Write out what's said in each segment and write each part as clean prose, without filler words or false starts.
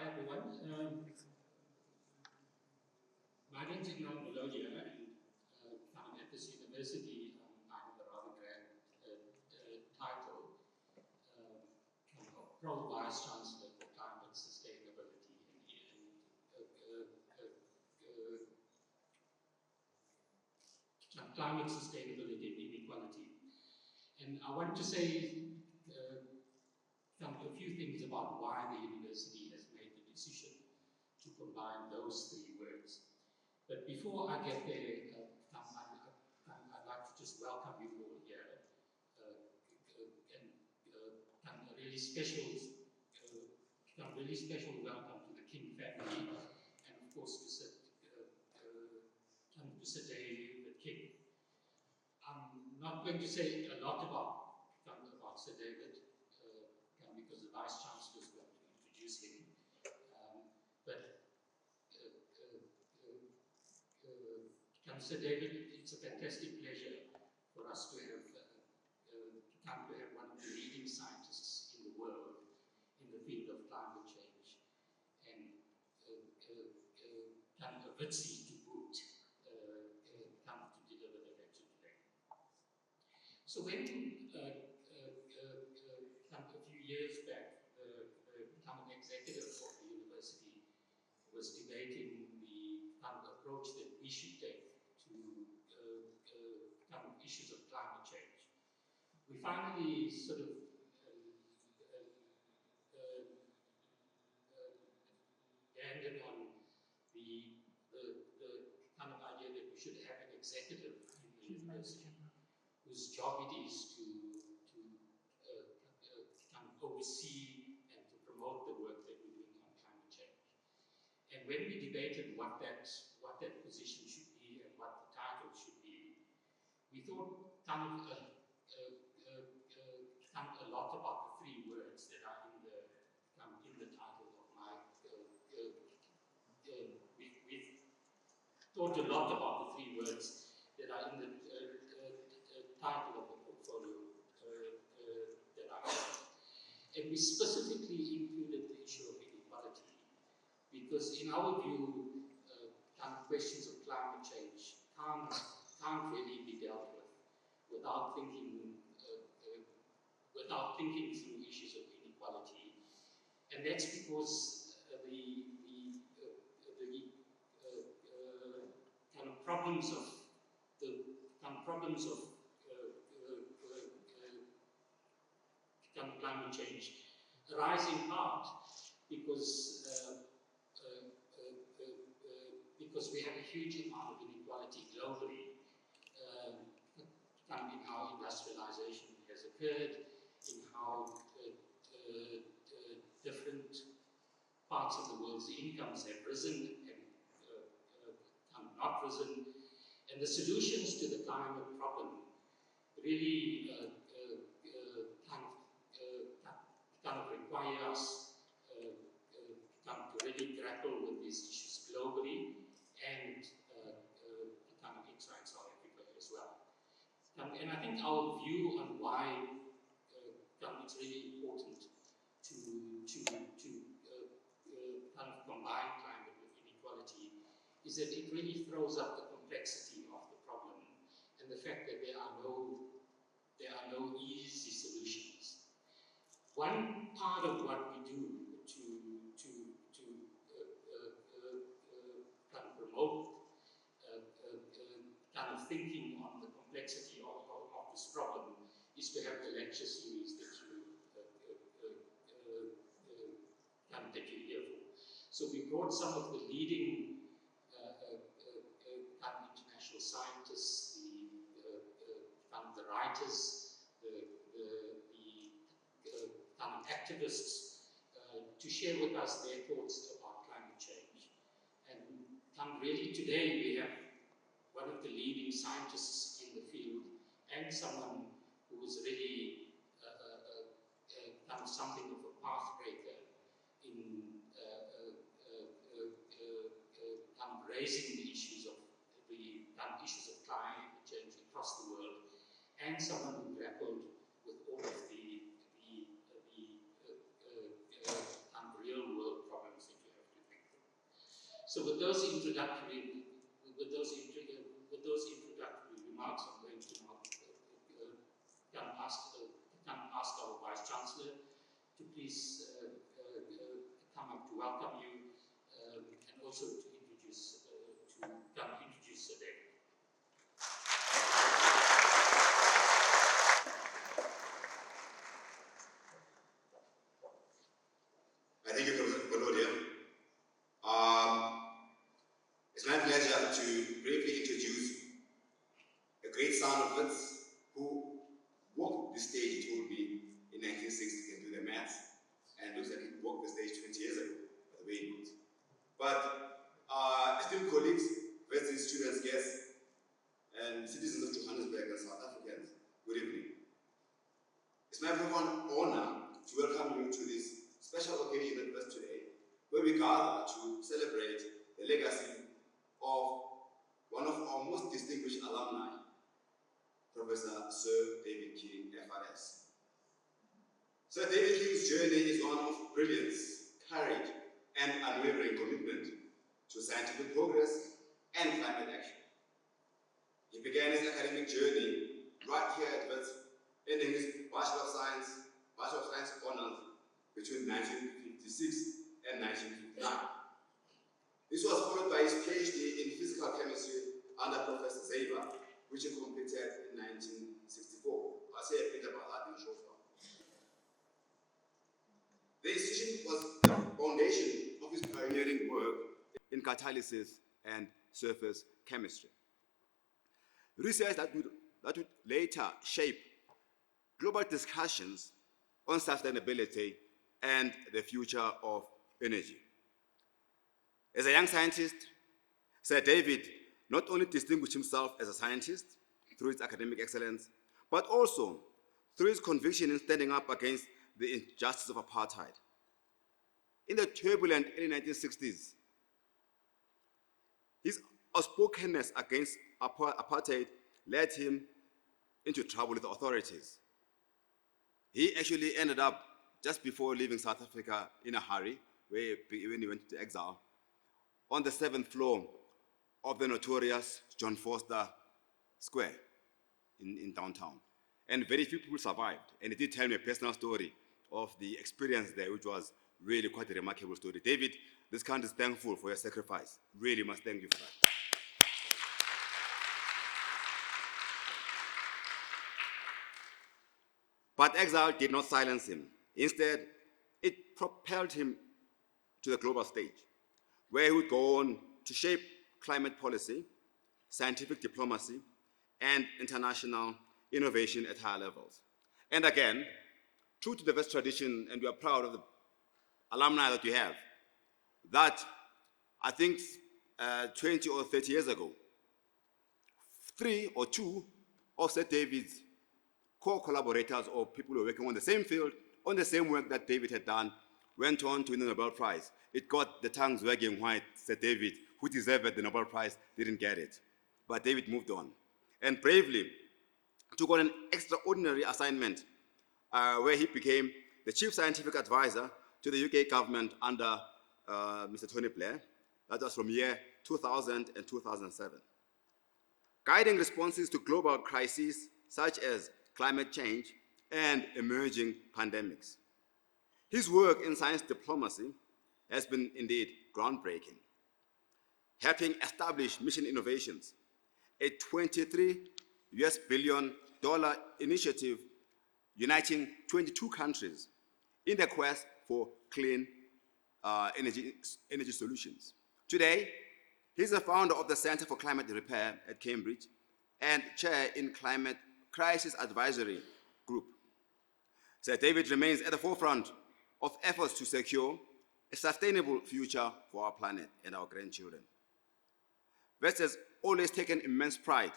Hi everyone. My name is Melodia, and at this university, I have a rather grand title of Pro Vice Chancellor for Climate Sustainability and Climate Sustainability and Inequality. And I want to say a few things about why the university has made the decision to combine those three words. But before I get there, I'd like to just welcome you all here and a really special welcome to the King family, and of course to Sir David King. I'm not going to say a lot about Sir David because the Vice Chancellor is going to introduce him, but Sir David, it's a fantastic pleasure for us to have one of the leading scientists in the world in the field of climate change, and a Wits to boot, come to deliver the lecture today. So when a few years back, the executive of the university was debating the approach that we should take to issues of climate change, we finally sort of landed on the kind of idea that we should have an executive in the university whose job it is to oversee and to promote the work that we're doing on climate change. And when we debated what that position should be and what the title should be, we thought a lot about the three words that are in the title of my. We thought a lot about the three words that are in the title of the portfolio that I have. And we specifically included the issue of inequality because, in our view, questions of climate change can't really be dealt with without thinking through issues of inequality, and that's because the problems of climate change arise in part because we have a huge amount of inequality globally in how industrialization has occurred, in how different parts of the world's incomes have risen and not risen, and the solutions to the climate problem really require us to really grapple with these issues globally and inside South Africa as well. And I think our view on why it's really important to combine climate with inequality is that it really throws up the complexity of the problem and the fact that there are no easy solutions. One part of what we do to promote thinking on the complexity of this problem is to have the lecture series that you hear for. So we brought some of the leading international scientists, the writers, the activists to share with us their thoughts about climate change. And really today we have one of the leading scientists in the field and someone who is really something of a pathbreaker in raising the issues of climate change across the world, and someone who grappled with all of the real world problems that So with those introductory remarks, I'm going to now can ask our Vice Chancellor to please come up to welcome you and also to introduce David. Thank you, Claudia. It's my pleasure to briefly introduce a great son of Wits who walked the stage, he told me, in 1960, can do the maths, and looks like he walked the stage 20 years ago, by the way he looked. But esteemed colleagues, Wits students, guests, and citizens of Johannesburg and South Africans, good evening. It's my profound honor to welcome you to this special occasion at Wits today, where we gather to celebrate the legacy of one of our most distinguished alumni, Professor Sir David King, FRS. Sir David King's journey is one of brilliance, courage, and unwavering commitment to scientific progress and climate action. He began his academic journey right here at Wits, ending his Bachelor of Science honors between 1956 and 1959. This was followed by his PhD in physical chemistry under Professor Zaber, which he completed in 1964. I'll say a bit about that in short form. The institution was the foundation of his pioneering work in catalysis and surface chemistry. Research that would later shape global discussions on sustainability and the future of energy. As a young scientist, Sir David not only distinguished himself as a scientist through his academic excellence, but also through his conviction in standing up against the injustice of apartheid. In the turbulent early 1960s, his outspokenness against apartheid led him into trouble with the authorities. He actually ended up, just before leaving South Africa in a hurry, when he went to exile, on the 7th floor of the notorious John Foster Square in downtown. And very few people survived. And he did tell me a personal story of the experience there, which was really quite a remarkable story. David, this country is thankful for your sacrifice. Really must thank you for that. But exile did not silence him. Instead, it propelled him to the global stage, where he would go on to shape climate policy, scientific diplomacy, and international innovation at higher levels. And again, true to the Wits tradition, and we are proud of the alumni that we have, that I think 20 or 30 years ago, 3 or 2 of Sir David's co-collaborators or people who were working on the same field, on the same work that David had done, went on to win the Nobel Prize. It got the tongues wagging why Sir David, who deserved the Nobel Prize, didn't get it. But David moved on and bravely took on an extraordinary assignment where he became the chief scientific advisor to the UK government under Mr. Tony Blair. That was from year 2000 and 2007. Guiding responses to global crises such as climate change and emerging pandemics. His work in science diplomacy has been indeed groundbreaking, helping establish Mission Innovations, a $23 billion initiative uniting 22 countries in the quest for clean energy solutions. Today, he's the founder of the Center for Climate Repair at Cambridge and chair in Climate Crisis Advisory Group. Sir David remains at the forefront of efforts to secure a sustainable future for our planet and our grandchildren. Wits has always taken immense pride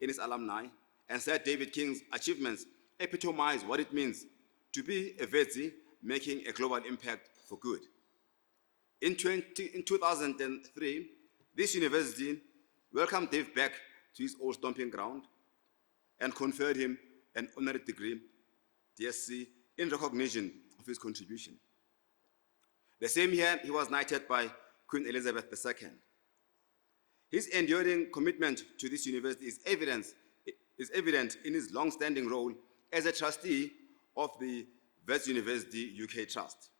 in his alumni, and Sir David King's achievements epitomize what it means to be a Witsi making a global impact for good. In 2003, this university welcomed Dave back to his old stomping ground and conferred him an honorary degree, DSc, in recognition of his contribution. The same year, he was knighted by Queen Elizabeth II. His enduring commitment to this university is evident in his long-standing role as a trustee of the Wits University UK Trust,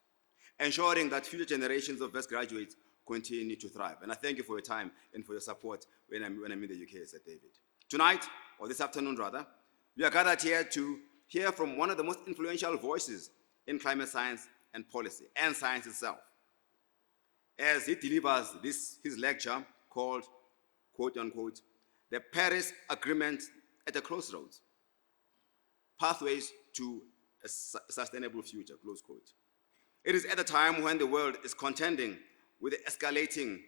ensuring that future generations of Wits graduates continue to thrive. And I thank you for your time and for your support when I'm in the UK, Sir David. Tonight, or this afternoon rather, we are gathered here to hear from one of the most influential voices in climate science and policy, and science itself, as he delivers his lecture called, quote unquote, "The Paris Agreement at the Crossroads, Pathways to a Sustainable Future," close quote. It is at a time when the world is contending with the escalating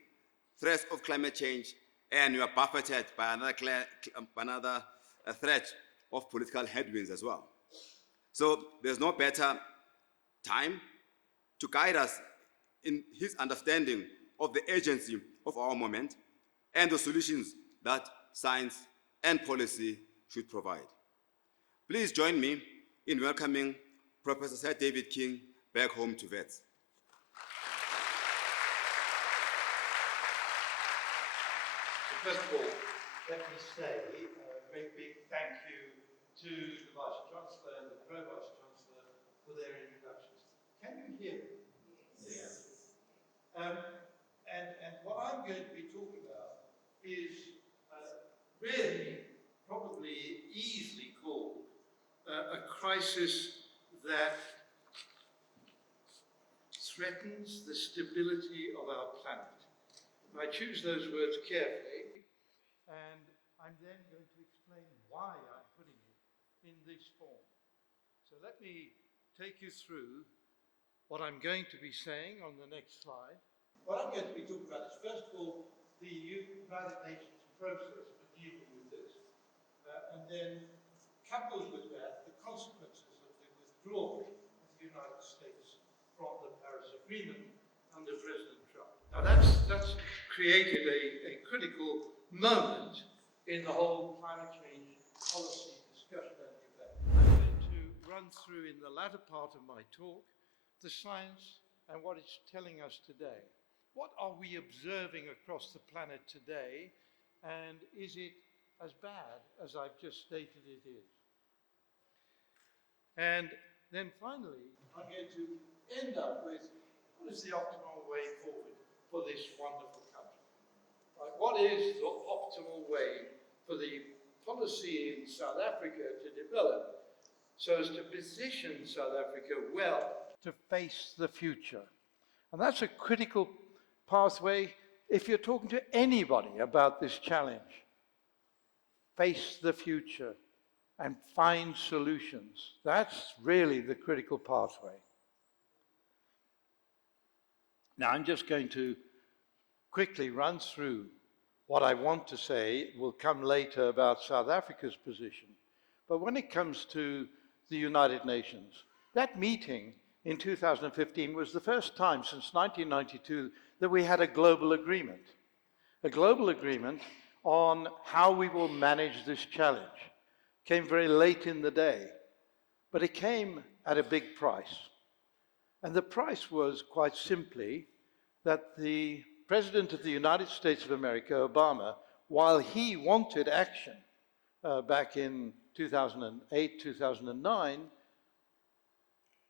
threats of climate change, and we are buffeted by another threat of political headwinds as well. So there's no better time to guide us in his understanding of the urgency of our moment and the solutions that science and policy should provide. Please join me in welcoming Professor Sir David King back home to Wits. First of all, let me say a very big thank you to the Vice-Chancellor and the Pro-Vice-Chancellor for their introductions. Can you hear me? Yes. And what I'm going to be talking about is really probably easily called a crisis that threatens the stability of our planet. I choose those words carefully, and I'm then going to explain why I'm putting it in this form. So let me take you through what I'm going to be saying on the next slide. What I'm going to be talking about is, first of all, the United Nations process for dealing with this, and then coupled with that, the consequences of the withdrawal of the United States from the Paris Agreement under President Trump. Now that's created a critical moment in the whole climate change policy discussion and debate. I'm going to run through in the latter part of my talk the science and what it's telling us today. What are we observing across the planet today, and is it as bad as I've just stated it is? And then finally, I'm going to end up with what is the optimal way forward for this wonderful country? Right? What is the optimal way for the policy in South Africa to develop so as to position South Africa well to face the future? And that's a critical pathway if you're talking to anybody about this challenge. Face the future and find solutions. That's really the critical pathway. Now, I'm just going to quickly run through what I want to say. Will come later about South Africa's position. But when it comes to the United Nations, that meeting in 2015 was the first time since 1992 that we had a global agreement on how we will manage this challenge. It came very late in the day, but it came at a big price. And the price was quite simply that the President of the United States of America, Obama, while he wanted action back in 2008, 2009,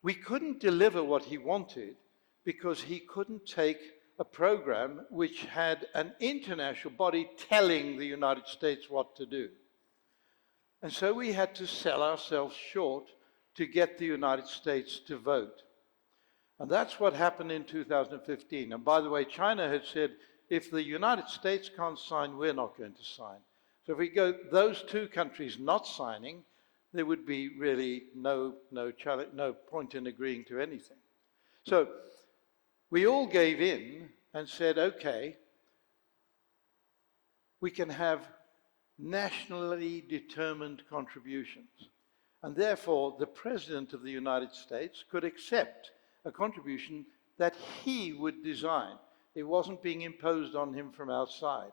we couldn't deliver what he wanted because he couldn't take a program which had an international body telling the United States what to do. And so we had to sell ourselves short to get the United States to vote. And that's what happened in 2015. And by the way, China had said, if the United States can't sign, we're not going to sign. So if we go those two countries not signing, there would be really no point in agreeing to anything. So we all gave in and said, okay, we can have nationally determined contributions. And therefore, the President of the United States could accept a contribution that he would design. It wasn't being imposed on him from outside.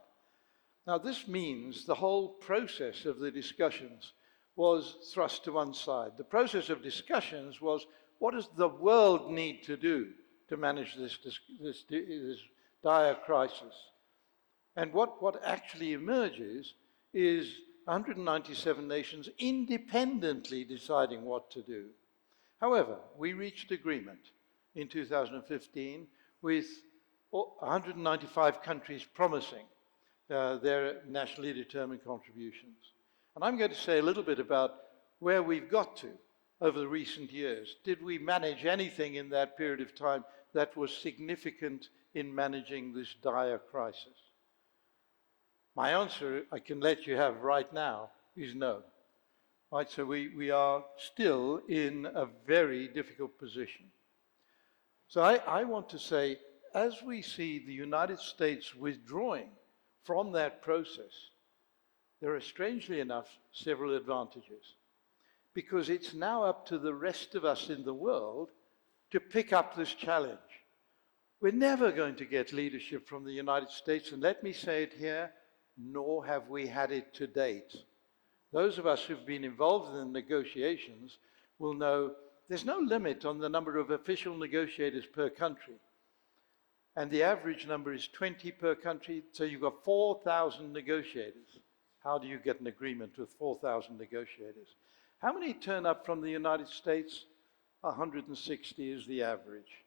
Now, this means the whole process of the discussions was thrust to one side. The process of discussions was, what does the world need to do to manage this dire crisis. And what actually emerges is 197 nations independently deciding what to do. However, we reached agreement in 2015 with 195 countries promising their nationally determined contributions. And I'm going to say a little bit about where we've got to over the recent years. Did we manage anything in that period of time that was significant in managing this dire crisis? My answer, I can let you have right now, is no. Right, so we are still in a very difficult position. So I want to say, as we see the United States withdrawing from that process, there are, strangely enough, several advantages. Because it's now up to the rest of us in the world to pick up this challenge. We're never going to get leadership from the United States, and let me say it here, nor have we had it to date. Those of us who've been involved in the negotiations will know there's no limit on the number of official negotiators per country. And the average number is 20 per country, so you've got 4,000 negotiators. How do you get an agreement with 4,000 negotiators? How many turn up from the United States? 160 is the average.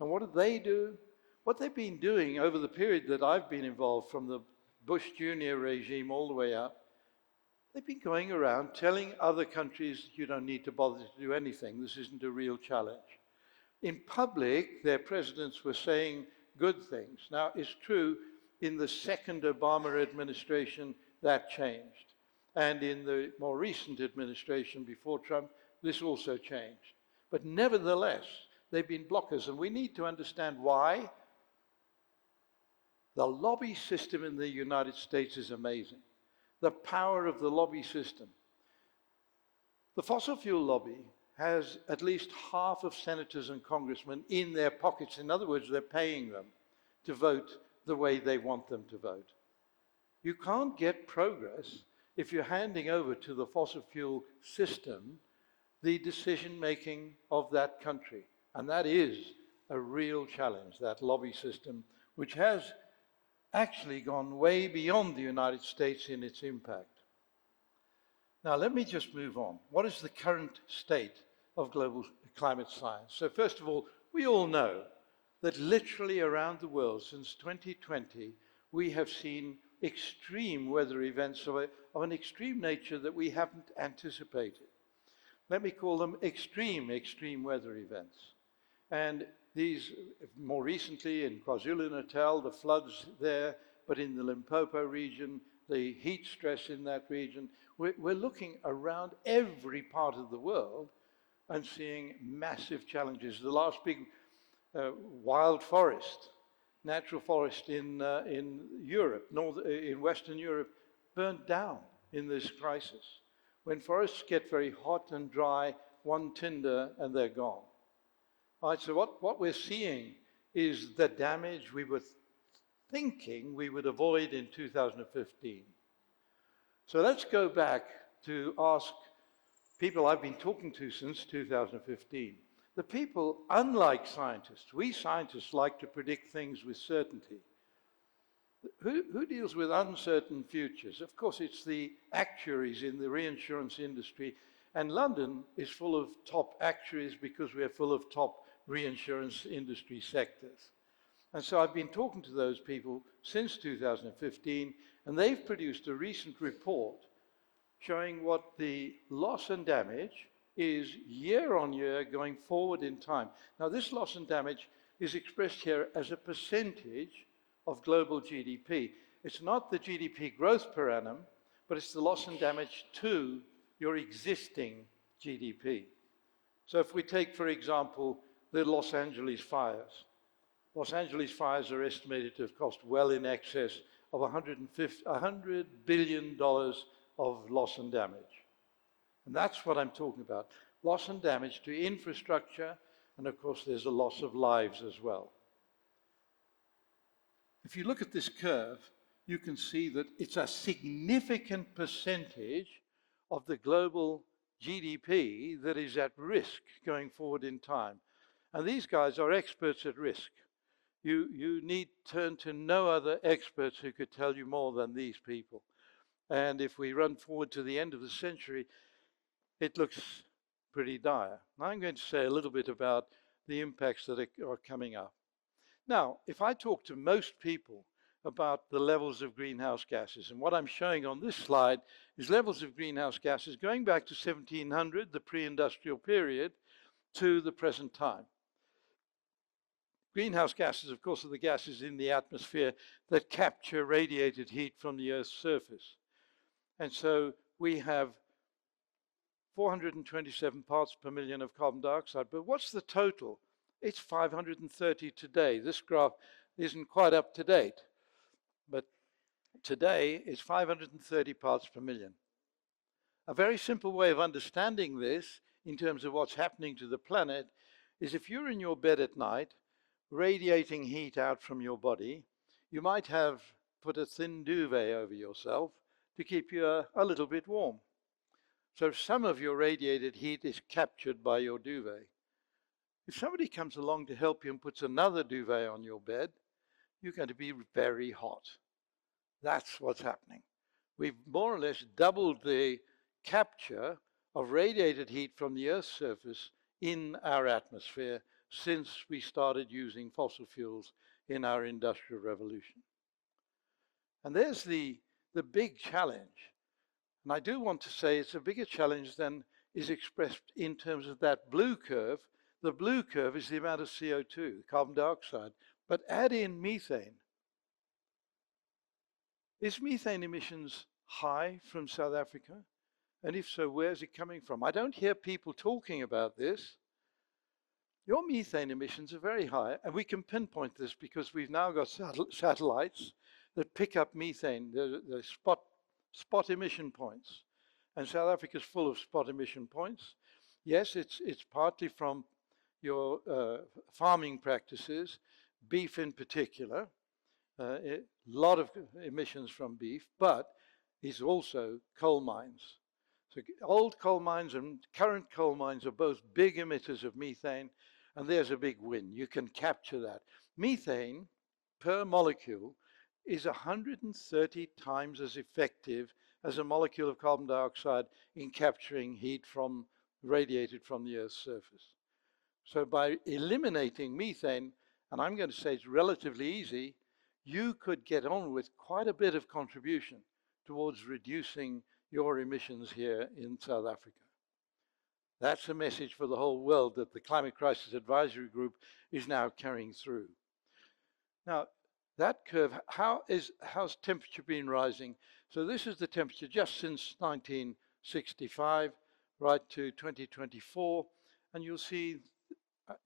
And what do they do? What they've been doing over the period that I've been involved, from the Bush Jr. regime all the way up, they've been going around telling other countries, you don't need to bother to do anything, this isn't a real challenge. In public, their presidents were saying good things. Now, it's true, in the second Obama administration, that changed. And in the more recent administration before Trump, this also changed. But nevertheless, they've been blockers, and we need to understand why. The lobby system in the United States is amazing. The power of the lobby system. The fossil fuel lobby has at least half of senators and congressmen in their pockets. In other words, they're paying them to vote the way they want them to vote. You can't get progress if you're handing over to the fossil fuel system the decision-making of that country. And that is a real challenge, that lobby system, which has actually gone way beyond the United States in its impact. Now, let me just move on. What is the current state of global climate science? So first of all, we all know that literally around the world since 2020, we have seen extreme weather events of an extreme nature that we haven't anticipated. Let me call them extreme weather events. And these, more recently in KwaZulu-Natal, the floods there, but in the Limpopo region, the heat stress in that region, we're looking around every part of the world and seeing massive challenges. The last big wild forest, natural forest in Europe, in Western Europe, burnt down in this crisis. When forests get very hot and dry, one tinder and they're gone. All right, so what we're seeing is the damage we were thinking we would avoid in 2015. So let's go back to ask people I've been talking to since 2015. The people, unlike scientists, we scientists like to predict things with certainty. Who deals with uncertain futures? Of course, it's the actuaries in the reinsurance industry, and London is full of top actuaries because we're full of top reinsurance industry sectors. And so I've been talking to those people since 2015, and they've produced a recent report showing what the loss and damage is year on year going forward in time. Now, this loss and damage is expressed here as a percentage of global GDP. It's not the GDP growth per annum, but it's the loss and damage to your existing GDP. So if we take, for example, the Los Angeles fires. Los Angeles fires are estimated to have cost well in excess of $100 billion of loss and damage. And that's what I'm talking about. Loss and damage to infrastructure, and of course there's a loss of lives as well. If you look at this curve, you can see that it's a significant percentage of the global GDP that is at risk going forward in time. And these guys are experts at risk. You need turn to no other experts who could tell you more than these people. And if we run forward to the end of the century, it looks pretty dire. I'm going to say a little bit about the impacts that are coming up. Now, if I talk to most people about the levels of greenhouse gases, and what I'm showing on this slide is levels of greenhouse gases going back to 1700, the pre-industrial period, to the present time. Greenhouse gases, of course, are the gases in the atmosphere that capture radiated heat from the Earth's surface. And so we have 427 parts per million of carbon dioxide, but what's the total? It's 530 today. This graph isn't quite up to date, but today it's 530 parts per million. A very simple way of understanding this in terms of what's happening to the planet is if you're in your bed at night, radiating heat out from your body, you might have put a thin duvet over yourself to keep you a little bit warm. So some of your radiated heat is captured by your duvet. If somebody comes along to help you and puts another duvet on your bed, you're going to be very hot. That's what's happening. We've more or less doubled the capture of radiated heat from the Earth's surface in our atmosphere since we started using fossil fuels in our industrial revolution. And there's the big challenge. And I do want to say it's a bigger challenge than is expressed in terms of that blue curve. The blue curve is the amount of CO2, carbon dioxide, but add in methane. Is methane emissions high from South Africa? And if so, where's it coming from? I don't hear people talking about this. Your methane emissions are very high, and we can pinpoint this because we've now got satellites that pick up methane, the spot emission points. And South Africa is full of spot emission points. Yes, it's partly from your farming practices, beef in particular, a lot of emissions from beef, but it's also coal mines. So old coal mines and current coal mines are both big emitters of methane, and there's a big win. You can capture that. Methane per molecule is 130 times as effective as a molecule of carbon dioxide in capturing heat from radiated from the Earth's surface. So by eliminating methane, and I'm going to say it's relatively easy, you could get on with quite a bit of contribution towards reducing your emissions here in South Africa. That's a message for the whole world that the Climate Crisis Advisory Group is now carrying through. Now, that curve, how's temperature been rising? So this is the temperature just since 1965, right to 2024. And you'll see,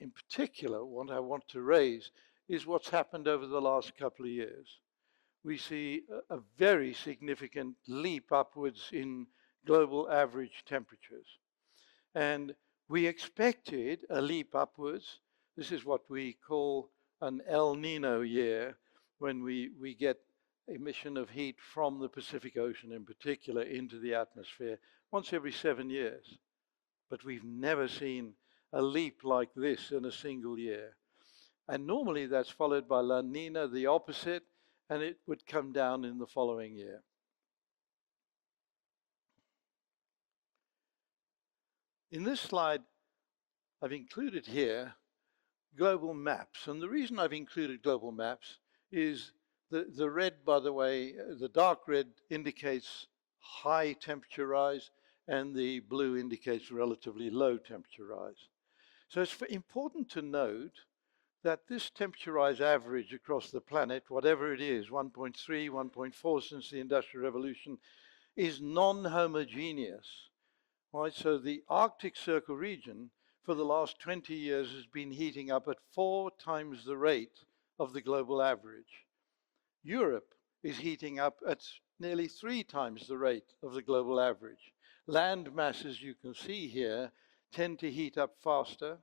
in particular, what I want to raise is what's happened over the last couple of years. We see a very significant leap upwards in global average temperatures. And we expected a leap upwards. This is what we call an El Nino year, when we get emission of heat from the Pacific Ocean in particular into the atmosphere once every 7 years. But we've never seen a leap like this in a single year. And normally that's followed by La Nina, the opposite, and it would come down in the following year. In this slide, I've included here global maps. And the reason I've included global maps is the red, by the way, the dark red indicates high temperature rise, and the blue indicates relatively low temperature rise. So it's important to note that this temperature rise average across the planet, whatever it is, 1.3, 1.4 since the Industrial Revolution, is non-homogeneous. Right? So the Arctic Circle region for the last 20 years has been heating up at 4 times the rate of the global average. Europe is heating up at nearly 3 times the rate of the global average. Land masses, you can see here, tend to heat up faster.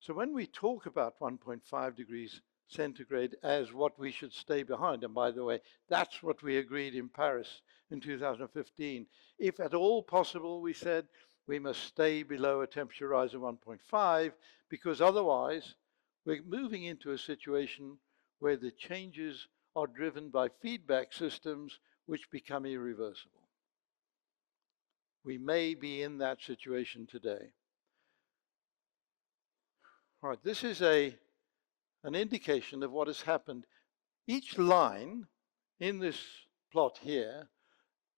So when we talk about 1.5 degrees centigrade as what we should stay behind, and by the way, that's what we agreed in Paris in 2015. If at all possible, we said, we must stay below a temperature rise of 1.5, because otherwise we're moving into a situation where the changes are driven by feedback systems which become irreversible. We may be in that situation today. All right, this is an indication of what has happened. Each line in this plot here,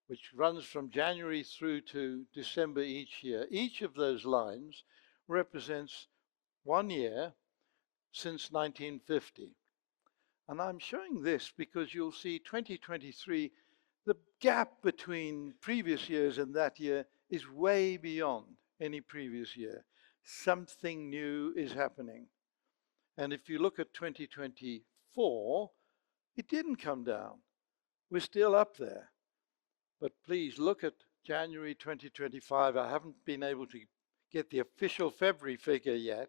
which runs from January through to December each year, each of those lines represents 1 year since 1950. And I'm showing this because you'll see 2023, the gap between previous years and that year is way beyond any previous year. Something new is happening. And if you look at 2024, it didn't come down. We're still up there. But please look at January 2025. I haven't been able to get the official February figure yet,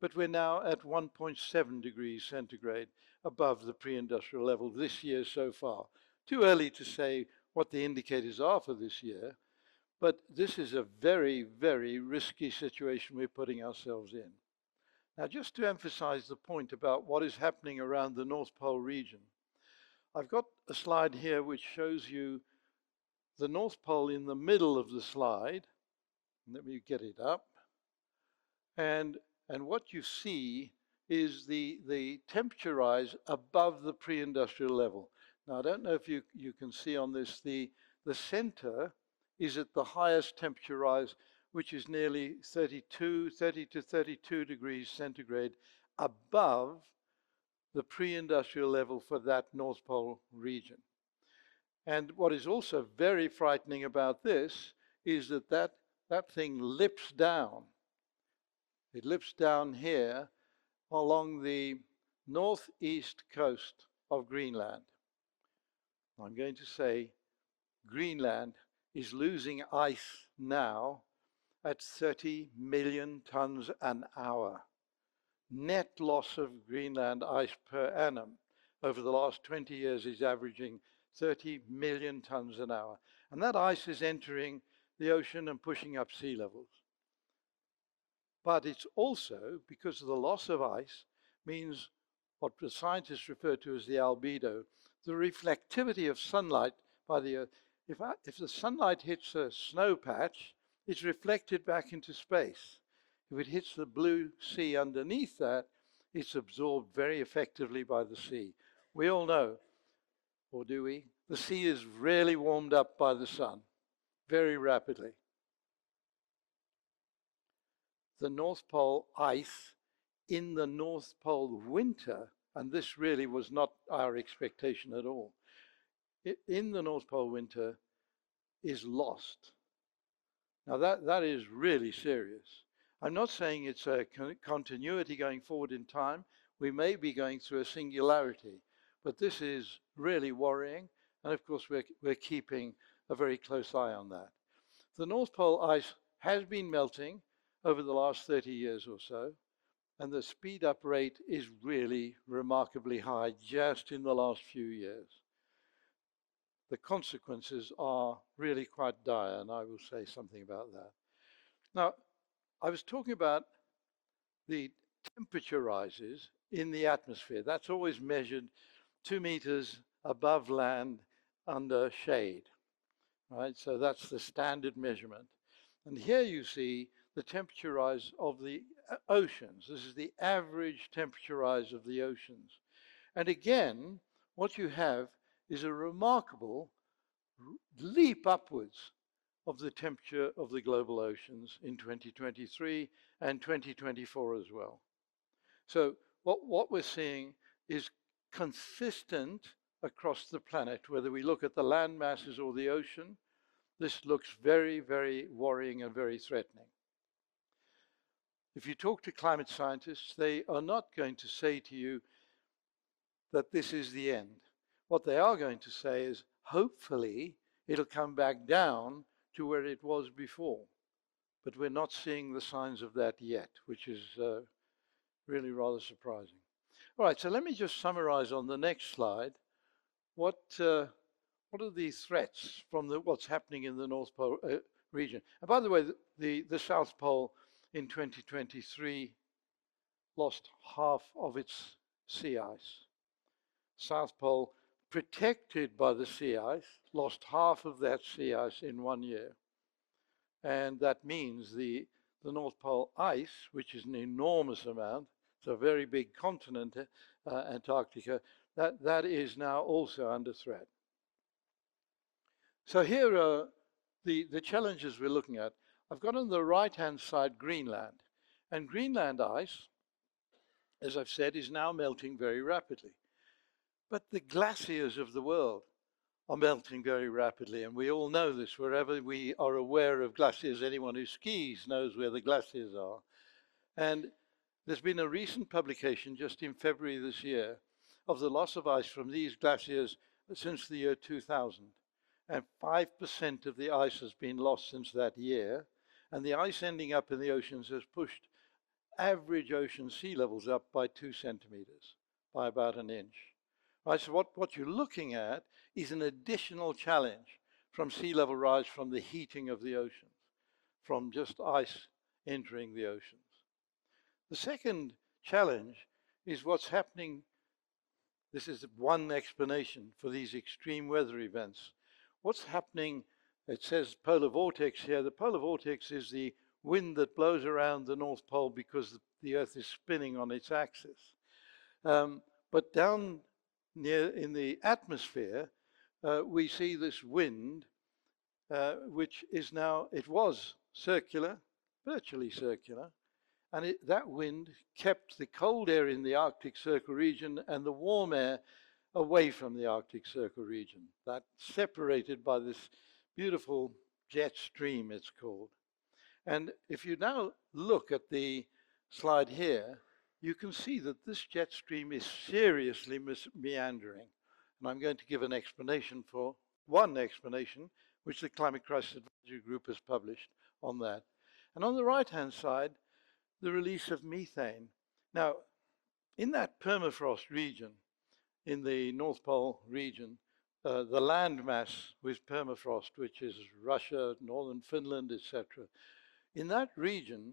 but we're now at 1.7 degrees centigrade above the pre-industrial level this year so far. Too early to say what the indicators are for this year, but this is a very, very risky situation we're putting ourselves in. Now, just to emphasize the point about what is happening around the North Pole region, I've got a slide here which shows you the North Pole in the middle of the slide. Let me get it up. And what you see is the temperature rise above the pre-industrial level. Now, I don't know if you can see on this, the center is at the highest temperature rise, which is nearly 30 to 32 degrees centigrade above the pre-industrial level for that North Pole region. And what is also very frightening about this is that thing lips down. It lips down here along the northeast coast of Greenland. I'm going to say Greenland is losing ice now at 30 million tons an hour. Net loss of Greenland ice per annum over the last 20 years is averaging 30 million tons an hour. And that ice is entering the ocean and pushing up sea levels. But it's also, because of the loss of ice, means what the scientists refer to as the albedo, the reflectivity of sunlight by the Earth. If the sunlight hits a snow patch, it's reflected back into space. If it hits the blue sea underneath that, it's absorbed very effectively by the sea. We all know, or do we? The sea is really warmed up by the sun, very rapidly. The North Pole ice in the North Pole winter, and this really was not our expectation at all, in the North Pole winter is lost. Now that is really serious. I'm not saying it's a continuity going forward in time. We may be going through a singularity, but this is really worrying. And of course, we're keeping a very close eye on that. The North Pole ice has been melting over the last 30 years or so, and the speed up rate is really remarkably high just in the last few years. The consequences are really quite dire, and I will say something about that. Now, I was talking about the temperature rises in the atmosphere. That's always measured 2 meters above land under shade, right? So that's the standard measurement. And here you see the temperature rise of the oceans. This is the average temperature rise of the oceans. And again, what you have is a remarkable leap upwards of the temperature of the global oceans in 2023 and 2024 as well. So what we're seeing is consistent across the planet, whether we look at the land masses or the ocean. This looks very, very worrying and very threatening. If you talk to climate scientists, they are not going to say to you that this is the end. What they are going to say is, hopefully, it'll come back down to where it was before. But we're not seeing the signs of that yet, which is really rather surprising. All right, so let me just summarize on the next slide what are the threats from what's happening in the North Pole region. And by the way, the South Pole in 2023 lost half of its sea ice. South Pole, protected by the sea ice, lost half of that sea ice in 1 year. And that means the North Pole ice, which is an enormous amount, it's a very big continent, Antarctica, that is now also under threat. So here are the challenges we're looking at. I've got on the right-hand side Greenland. And Greenland ice, as I've said, is now melting very rapidly. But the glaciers of the world are melting very rapidly, and we all know this. Wherever we are aware of glaciers, anyone who skis knows where the glaciers are. And there's been a recent publication just in February this year of the loss of ice from these glaciers since the year 2000. And 5% of the ice has been lost since that year. And the ice ending up in the oceans has pushed average ocean sea levels up by 2 centimeters, by about an inch. Right, so what you're looking at is an additional challenge from sea level rise from the heating of the oceans, from just ice entering the oceans. The second challenge is what's happening. This is one explanation for these extreme weather events. What's happening, it says polar vortex here. The polar vortex is the wind that blows around the North Pole because the Earth is spinning on its axis. But down near in the atmosphere, we see this wind, which is now, it was circular, virtually circular, and that wind kept the cold air in the Arctic Circle region and the warm air away from the Arctic Circle region. That's separated by this beautiful jet stream, it's called. And if you now look at the slide here, you can see that this jet stream is seriously meandering. And I'm going to give an explanation for one explanation, which the Climate Crisis Advisory Group has published on that. And on the right-hand side, the release of methane. Now, in that permafrost region, in the North Pole region, the land mass with permafrost, which is Russia, northern Finland, etc., in that region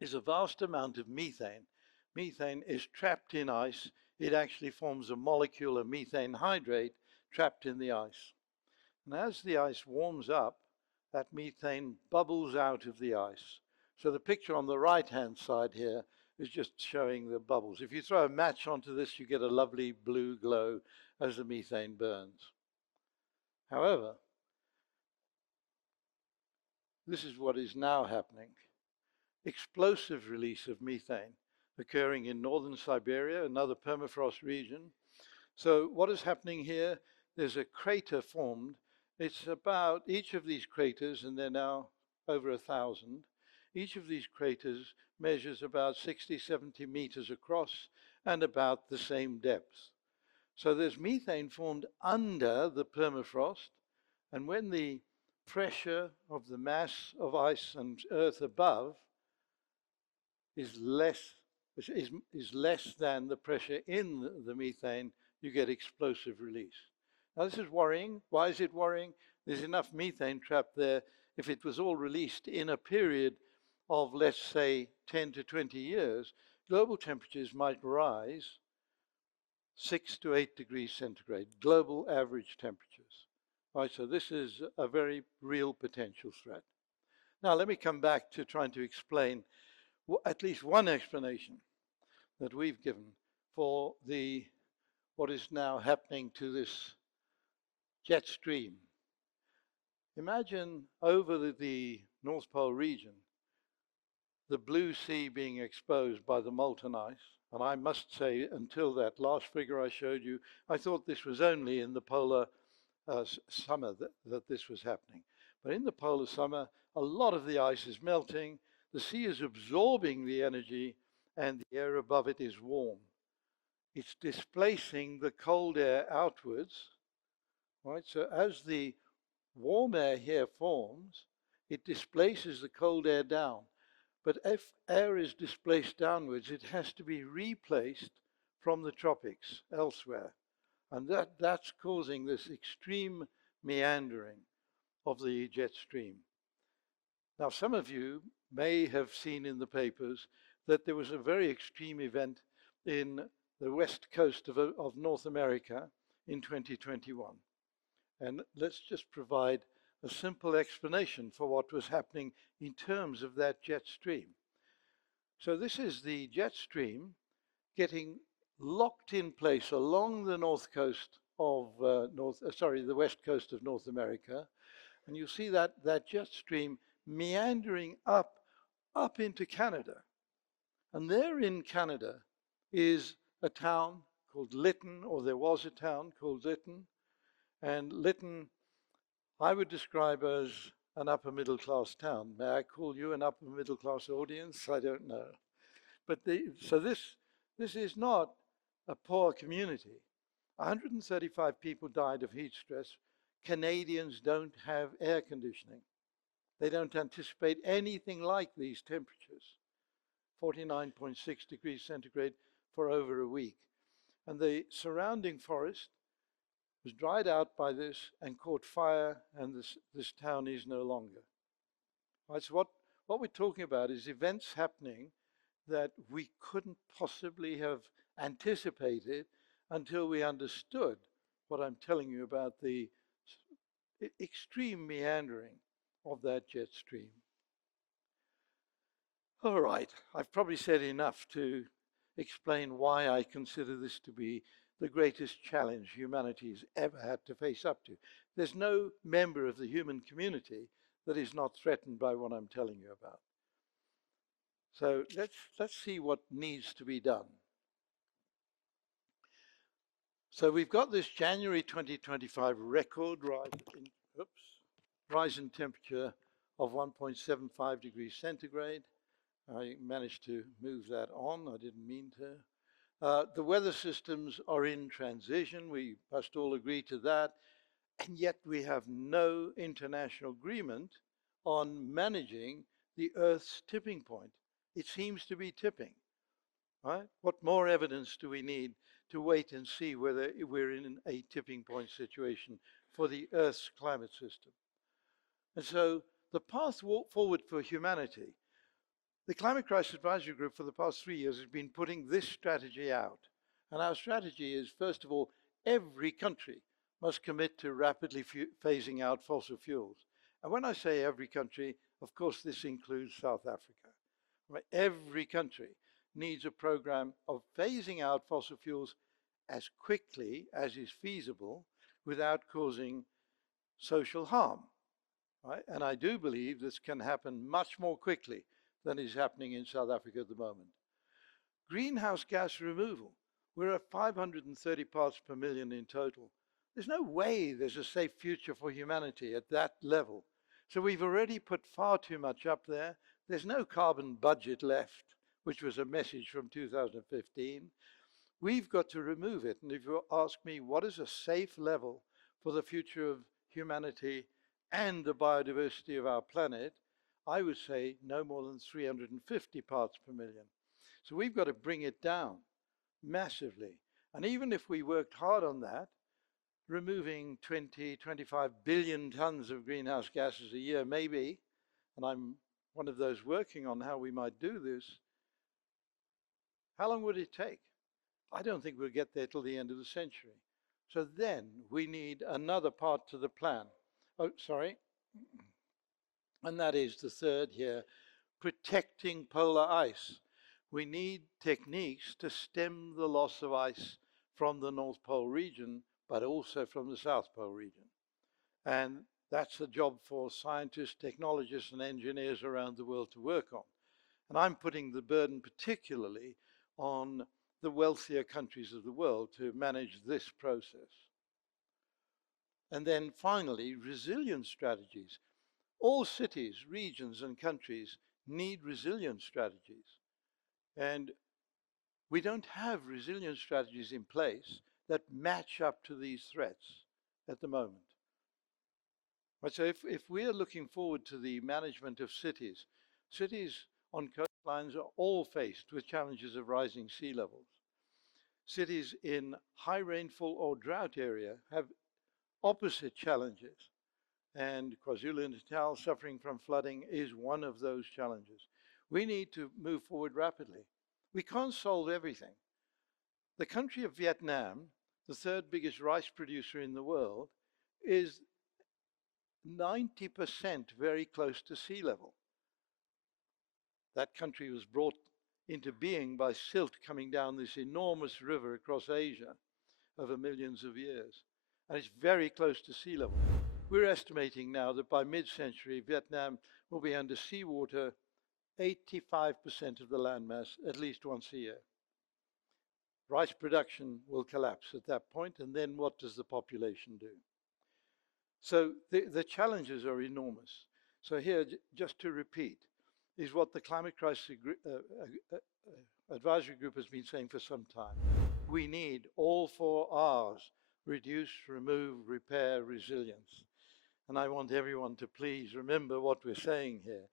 is a vast amount of methane. Methane is trapped in ice. It actually forms a molecule of methane hydrate trapped in the ice. And as the ice warms up, that methane bubbles out of the ice. So the picture on the right-hand side here is just showing the bubbles. If you throw a match onto this, you get a lovely blue glow as the methane burns. However, this is what is now happening. Explosive release of methane occurring in northern Siberia, another permafrost region. So what is happening here? There's a crater formed. It's about each of these craters, and they're now over 1,000. Each of these craters measures about 60, 70 meters across and about the same depth. So there's methane formed under the permafrost, and when the pressure of the mass of ice and earth above is less than the pressure in the methane, you get explosive release. Now this is worrying. Why is it worrying? There's enough methane trapped there. If it was all released in a period of, let's say, 10 to 20 years, global temperatures might rise 6 to 8 degrees centigrade, global average temperatures. Right, so this is a very real potential threat. Now let me come back to trying to explain at least one explanation that we've given for what is now happening to this jet stream. Imagine over the North Pole region, the blue sea being exposed by the molten ice. And I must say, until that last figure I showed you, I thought this was only in the polar summer that this was happening. But in the polar summer, a lot of the ice is melting, the sea is absorbing the energy, and the air above it is warm. It's displacing the cold air outwards, right? So as the warm air here forms, it displaces the cold air down. But if air is displaced downwards, it has to be replaced from the tropics elsewhere. And that's causing this extreme meandering of the jet stream. Now, some of you may have seen in the papers that there was a very extreme event in the west coast of North America in 2021. And let's just provide a simple explanation for what was happening in terms of that jet stream. So this is the jet stream getting locked in place along the north coast of the west coast of North America. And you see that jet stream meandering up into Canada. And there in Canada is a town called Lytton, or there was a town called Lytton. And Lytton, I would describe as an upper middle class town. May I call you an upper middle class audience? I don't know. But so this is not a poor community. 135 people died of heat stress. Canadians don't have air conditioning. They don't anticipate anything like these temperatures. 49.6 degrees centigrade for over a week. And the surrounding forest was dried out by this and caught fire, and this town is no longer. Right, so what we're talking about is events happening that we couldn't possibly have anticipated until we understood what I'm telling you about the extreme meandering of that jet stream. All right, I've probably said enough to explain why I consider this to be the greatest challenge humanity's ever had to face up to. There's no member of the human community that is not threatened by what I'm telling you about. So let's see what needs to be done. So we've got this January 2025 record rise in temperature of 1.75 degrees centigrade. I managed to move that on, I didn't mean to. The weather systems are in transition, we must all agree to that, and yet we have no international agreement on managing the Earth's tipping point. It seems to be tipping, right? What more evidence do we need to wait and see whether we're in a tipping point situation for the Earth's climate system? And so the path forward for humanity, the Climate Crisis Advisory Group for the past 3 years has been putting this strategy out. And our strategy is, first of all, every country must commit to rapidly phasing out fossil fuels. And when I say every country, of course, this includes South Africa. Right? Every country needs a program of phasing out fossil fuels as quickly as is feasible without causing social harm. Right? And I do believe this can happen much more quickly than is happening in South Africa at the moment. Greenhouse gas removal, we're at 530 parts per million in total. There's no way there's a safe future for humanity at that level. So we've already put far too much up there. There's no carbon budget left, which was a message from 2015. We've got to remove it. And if you ask me, what is a safe level for the future of humanity and the biodiversity of our planet, I would say no more than 350 parts per million. So we've got to bring it down massively. And even if we worked hard on that, removing 20, 25 billion tons of greenhouse gases a year, maybe, and I'm one of those working on how we might do this, how long would it take? I don't think we'll get there till the end of the century. So then we need another part to the plan. Oh, sorry. And that is the third here, protecting polar ice. We need techniques to stem the loss of ice from the North Pole region, but also from the South Pole region. And that's a job for scientists, technologists, and engineers around the world to work on. And I'm putting the burden particularly on the wealthier countries of the world to manage this process. And then finally, resilience strategies. All cities, regions, and countries need resilience strategies. And we don't have resilience strategies in place that match up to these threats at the moment. Right, so if we are looking forward to the management of cities, cities on coastlines are all faced with challenges of rising sea levels. Cities in high rainfall or drought area have opposite challenges. And KwaZulu-Natal suffering from flooding is one of those challenges. We need to move forward rapidly. We can't solve everything. The country of Vietnam, the third biggest rice producer in the world, is 90% very close to sea level. That country was brought into being by silt coming down this enormous river across Asia over millions of years. And it's very close to sea level. We're estimating now that by mid-century, Vietnam will be under seawater 85% of the landmass at least once a year. Rice production will collapse at that point, and then what does the population do? So the challenges are enormous. So here, just to repeat, is what the Climate Crisis Advisory Group has been saying for some time. We need all 4 R's: reduce, remove, repair, resilience. And I want everyone to please remember what we're saying here,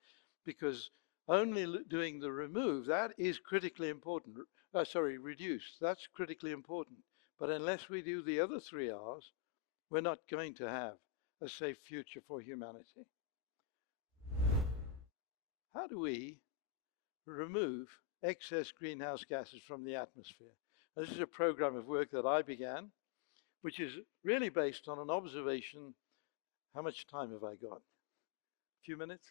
because only doing the remove, that is critically important. Reduce, that's critically important. But unless we do the other 3 R's, we're not going to have a safe future for humanity. How do we remove excess greenhouse gases from the atmosphere? This is a program of work that I began, which is really based on an observation. How much time have I got? A few minutes?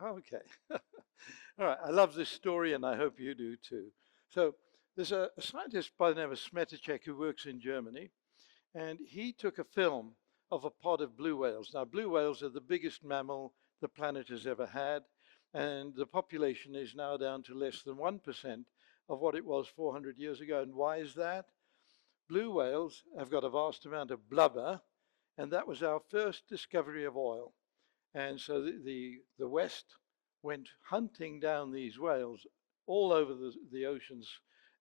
Oh, okay. All right, I love this story and I hope you do too. So there's a scientist by the name of Smetacek who works in Germany, and he took a film of a pod of blue whales. Now, blue whales are the biggest mammal the planet has ever had, and the population is now down to less than 1% of what it was 400 years ago. And why is that? Blue whales have got a vast amount of blubber, and that was our first discovery of oil. And so the West went hunting down these whales all over the oceans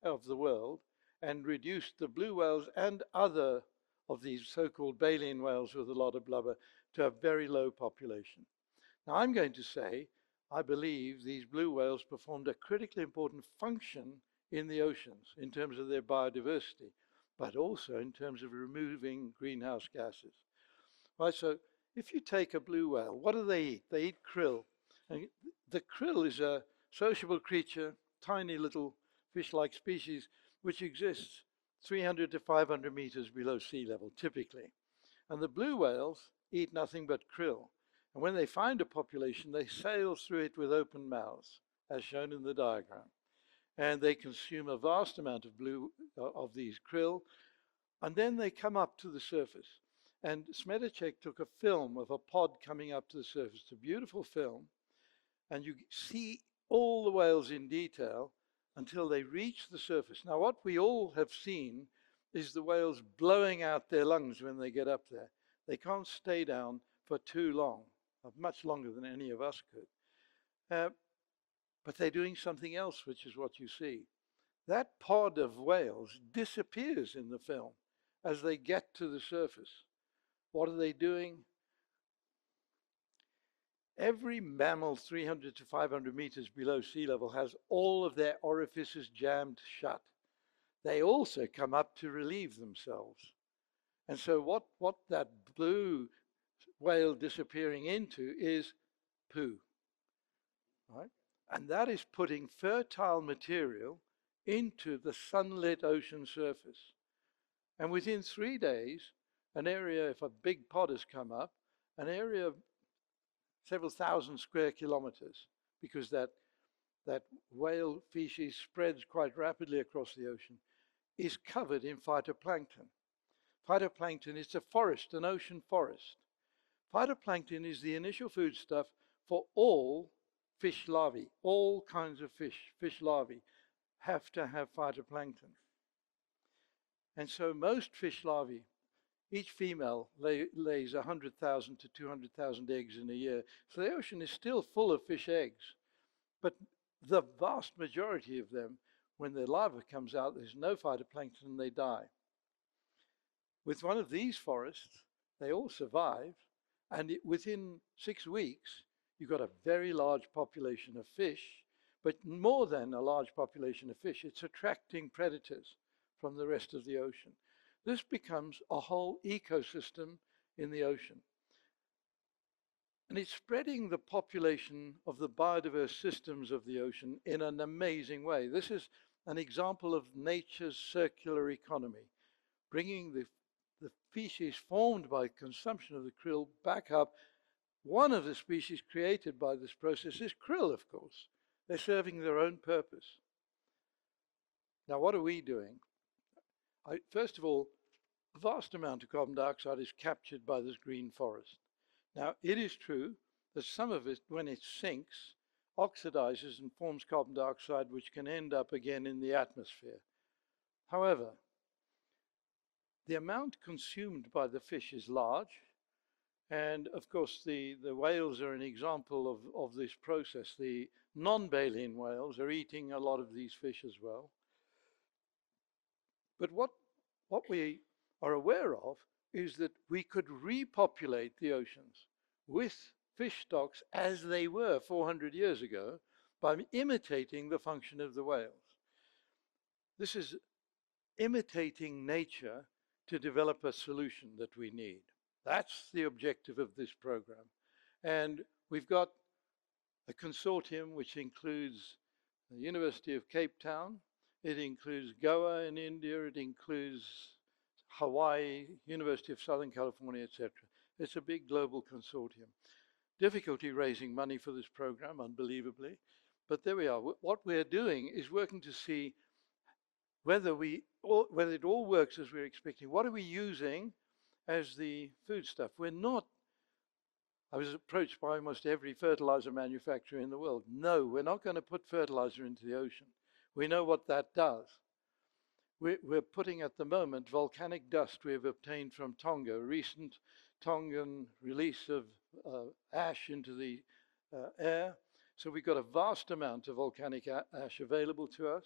of the world and reduced the blue whales and other of these so-called baleen whales with a lot of blubber to a very low population. Now, I'm going to say, I believe these blue whales performed a critically important function in the oceans in terms of their biodiversity, but also in terms of removing greenhouse gases. Right, so if you take a blue whale, what do they eat? They eat krill. And the krill is a sociable creature, tiny little fish-like species, which exists 300 to 500 meters below sea level, typically. And the blue whales eat nothing but krill. And when they find a population, they sail through it with open mouths, as shown in the diagram. And they consume a vast amount of these krill, and then they come up to the surface. And Smetacek took a film of a pod coming up to the surface. It's a beautiful film, and you see all the whales in detail until they reach the surface. Now, what we all have seen is the whales blowing out their lungs when they get up there. They can't stay down for too long, much longer than any of us could. But they're doing something else, which is what you see. That pod of whales disappears in the film as they get to the surface. What are they doing? Every mammal 300 to 500 meters below sea level has all of their orifices jammed shut. They also come up to relieve themselves. And so what that blue whale disappearing into is poo, right? And that is putting fertile material into the sunlit ocean surface. And within 3 days, an area, if a big pod has come up, an area of several thousand square kilometers, because that whale species spreads quite rapidly across the ocean, is covered in phytoplankton. Phytoplankton is a forest, an ocean forest. Phytoplankton is the initial foodstuff for all fish larvae. All kinds of fish larvae have to have phytoplankton. And so most fish larvae, each female lays 100,000 to 200,000 eggs in a year. So the ocean is still full of fish eggs. But the vast majority of them, when their larva comes out, there's no phytoplankton and they die. With one of these forests, they all survive. And within 6 weeks, you've got a very large population of fish, but more than a large population of fish, it's attracting predators from the rest of the ocean. This becomes a whole ecosystem in the ocean. And it's spreading the population of the biodiverse systems of the ocean in an amazing way. This is an example of nature's circular economy, bringing the species formed by consumption of the krill back up. One of the species created by this process is krill, of course. They're serving their own purpose. Now, what are we doing? First of all, a vast amount of carbon dioxide is captured by this green forest. Now, it is true that some of it, when it sinks, oxidizes and forms carbon dioxide, which can end up again in the atmosphere. However, the amount consumed by the fish is large, and of course the whales are an example of this process. The non-baleen whales are eating a lot of these fish as well. But what we are aware of is that we could repopulate the oceans with fish stocks as they were 400 years ago by imitating the function of the whales. This is imitating nature to develop a solution that we need. That's the objective of this program. And we've got a consortium which includes the University of Cape Town, it includes Goa in India, it includes Hawaii, University of Southern California, etc. It's a big global consortium. Difficulty raising money for this program, unbelievably, but there we are. What we're doing is working to see whether it all works as we're expecting. What are we using as the foodstuff? I was approached by almost every fertilizer manufacturer in the world. No, we're not going to put fertilizer into the ocean. We know what that does. We're putting at the moment volcanic dust we have obtained from Tonga, a recent Tongan release of ash into the air. So we've got a vast amount of volcanic ash available to us.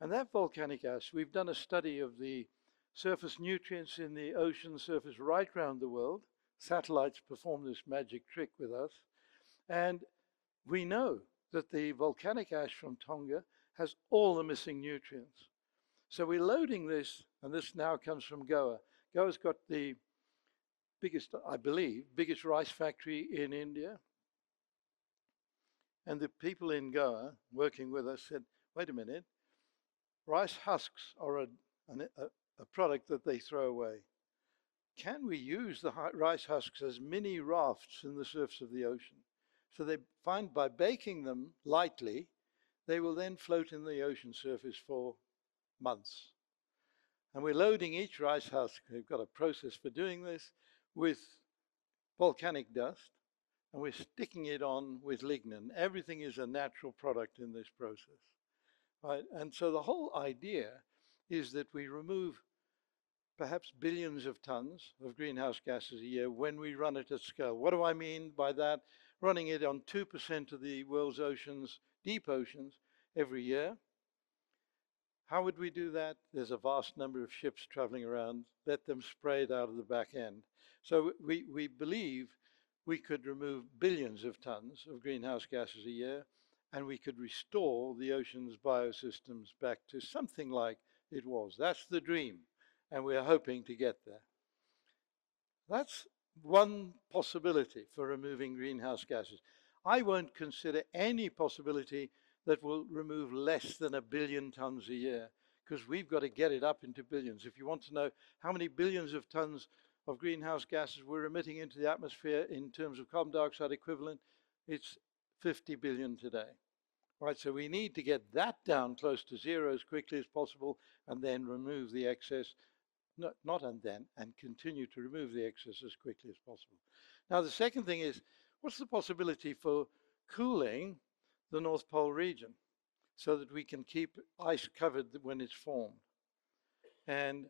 And that volcanic ash, we've done a study of the surface nutrients in the ocean surface right around the world. Satellites perform this magic trick with us. And we know that the volcanic ash from Tonga has all the missing nutrients. So we're loading this, and this now comes from Goa. Goa's got the biggest, I believe, biggest rice factory in India. And the people in Goa working with us said, wait a minute, rice husks are a product that they throw away. Can we use the rice husks as mini rafts in the surface of the ocean? So they find by baking them lightly, they will then float in the ocean surface for months. And we're loading each rice husk, we've got a process for doing this, with volcanic dust, and we're sticking it on with lignin. Everything is a natural product in this process. Right? And so the whole idea is that we remove perhaps billions of tons of greenhouse gases a year when we run it at scale. What do I mean by that? Running it on 2% of the world's oceans, deep oceans, every year. How would we do that? There's a vast number of ships traveling around. Let them spray it out of the back end. So we believe we could remove billions of tons of greenhouse gases a year, and we could restore the ocean's biosystems back to something like it was. That's the dream, and we're hoping to get there. That's one possibility for removing greenhouse gases. I won't consider any possibility that will remove less than 1 billion tons a year, because we've got to get it up into billions. If you want to know how many billions of tons of greenhouse gases we're emitting into the atmosphere in terms of carbon dioxide equivalent, it's 50 billion today. Right, so we need to get that down close to zero as quickly as possible, and then remove the excess, and continue to remove the excess as quickly as possible. Now, the second thing is, what's the possibility for cooling the North Pole region so that we can keep ice covered when it's formed? And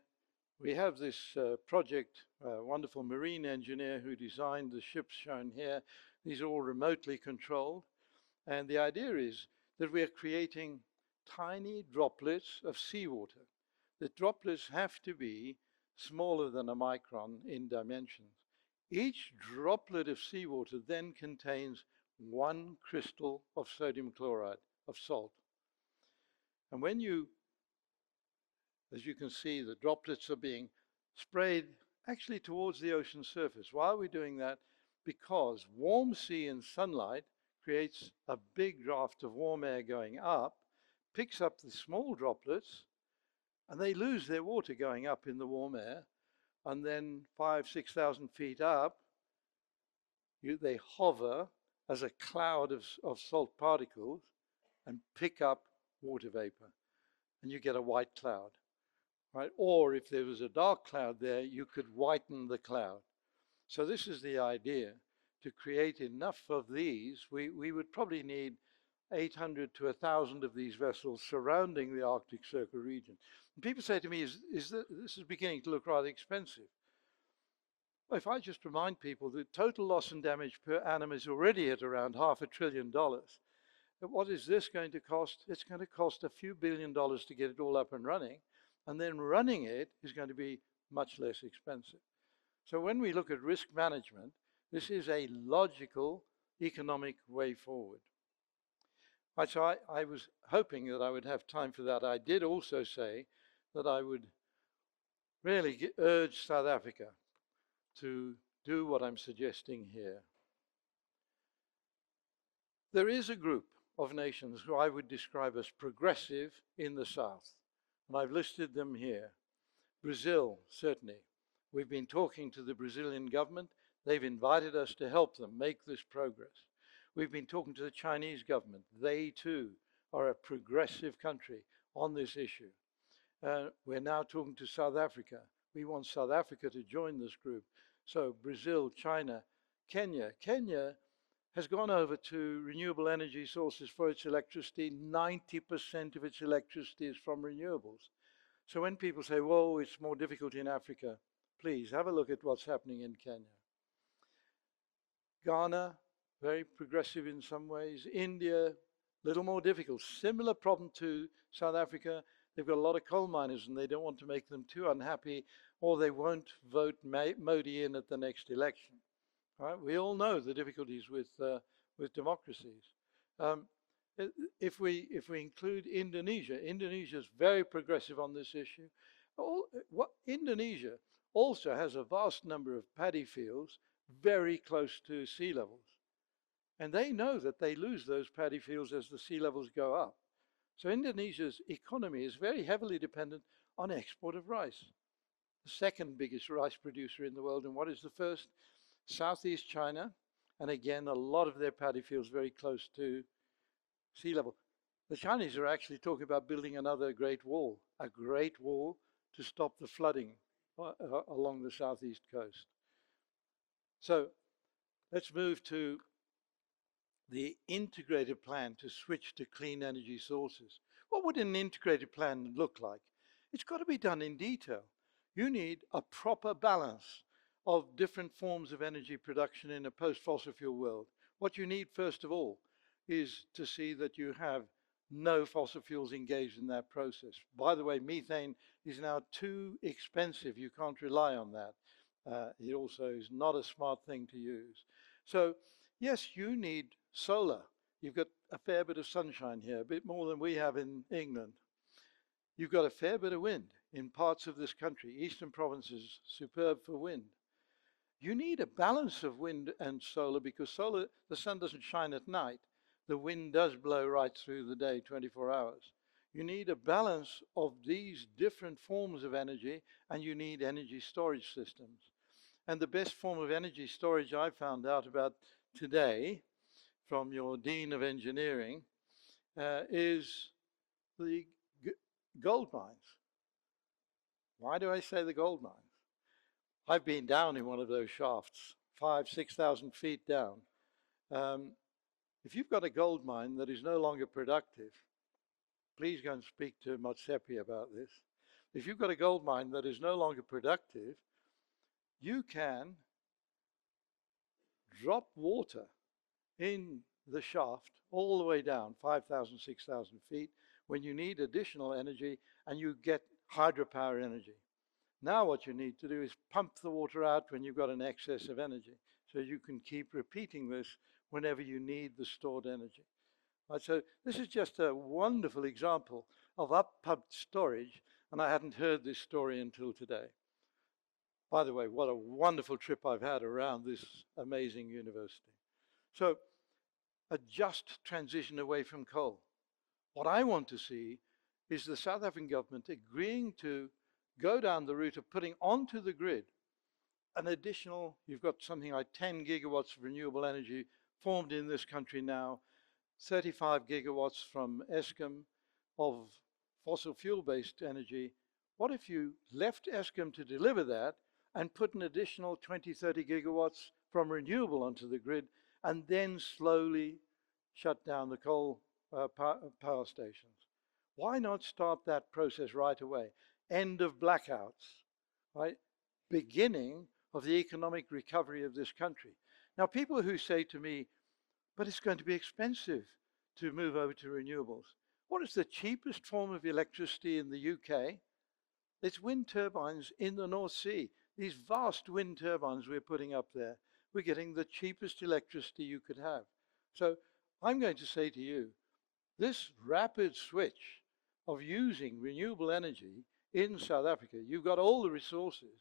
we have this project, wonderful marine engineer who designed the ships shown here. These are all remotely controlled. And the idea is that we are creating tiny droplets of seawater. The droplets have to be smaller than a micron in dimensions. Each droplet of seawater then contains 1 crystal of sodium chloride, of salt. And when as you can see, the droplets are being sprayed actually towards the ocean surface. Why are we doing that? Because warm sea and sunlight creates a big draft of warm air going up, picks up the small droplets, and they lose their water going up in the warm air. And then 5,000, 6,000 feet up, they hover as a cloud of salt particles and pick up water vapor. And you get a white cloud, right? Or if there was a dark cloud there, you could whiten the cloud. So this is the idea. To create enough of these, we would probably need 800 to 1,000 of these vessels surrounding the Arctic Circle region. And people say to me, this is beginning to look rather expensive. Well, if I just remind people that total loss and damage per annum is already at around $500 billion, but what is this going to cost? It's going to cost a few $1 billion to get it all up and running, and then running it is going to be much less expensive. So when we look at risk management, this is a logical economic way forward. Right, so I was hoping that I would have time for that. I did also say that I would really urge South Africa to do what I'm suggesting here. There is a group of nations who I would describe as progressive in the South, and I've listed them here. Brazil, certainly. We've been talking to the Brazilian government. They've invited us to help them make this progress. We've been talking to the Chinese government. They too are a progressive country on this issue. We're now talking to South Africa. We want South Africa to join this group. So Brazil, China, Kenya. Kenya has gone over to renewable energy sources for its electricity. 90% of its electricity is from renewables. So when people say, whoa, it's more difficult in Africa, please have a look at what's happening in Kenya. Ghana, very progressive in some ways. India, a little more difficult. Similar problem to South Africa. They've got a lot of coal miners and they don't want to make them too unhappy, or they won't vote Modi in at the next election. Right? We all know the difficulties with democracies. If we include Indonesia, Indonesia is very progressive on this issue. Indonesia also has a vast number of paddy fields very close to sea levels. And they know that they lose those paddy fields as the sea levels go up. So Indonesia's economy is very heavily dependent on export of rice. The second biggest rice producer in the world. And what is the first? Southeast China. And again, a lot of their paddy fields very close to sea level. The Chinese are actually talking about building another great wall to stop the flooding along the southeast coast. So let's move to the integrated plan to switch to clean energy sources. What would an integrated plan look like? It's got to be done in detail. You need a proper balance of different forms of energy production in a post-fossil fuel world. What you need, first of all, is to see that you have no fossil fuels engaged in that process. By the way, methane is now too expensive. You can't rely on that. It also is not a smart thing to use. So, yes, you need solar. You've got a fair bit of sunshine here, a bit more than we have in England. You've got a fair bit of wind in parts of this country. Eastern provinces, superb for wind. You need a balance of wind and solar because solar, the sun doesn't shine at night. The wind does blow right through the day, 24 hours. You need a balance of these different forms of energy, and you need energy storage systems. And the best form of energy storage I found out about today from your Dean of Engineering is the gold mines. Why do I say the gold mines? I've been down in one of those shafts, 5,000, 6,000 feet down. If you've got a gold mine that is no longer productive, please go and speak to Motsepe about this. If you've got a gold mine that is no longer productive, you can drop water in the shaft all the way down, 5,000, 6,000 feet, when you need additional energy and you get hydropower energy. Now what you need to do is pump the water out when you've got an excess of energy, so you can keep repeating this whenever you need the stored energy. Right, so this is just a wonderful example of up-pumped storage, and I hadn't heard this story until today. By the way, what a wonderful trip I've had around this amazing university. So a just transition away from coal. What I want to see is the South African government agreeing to go down the route of putting onto the grid an additional, you've got something like 10 gigawatts of renewable energy formed in this country now, 35 gigawatts from Eskom of fossil fuel-based energy. What if you left Eskom to deliver that and put an additional 20, 30 gigawatts from renewable onto the grid and then slowly shut down the coal power stations? Why not start that process right away? End of blackouts, right? Beginning of the economic recovery of this country. Now, people who say to me, but it's going to be expensive to move over to renewables. What is the cheapest form of electricity in the UK? It's wind turbines in the North Sea. These vast wind turbines we're putting up there, we're getting the cheapest electricity you could have. So I'm going to say to you, this rapid switch of using renewable energy in South Africa, you've got all the resources,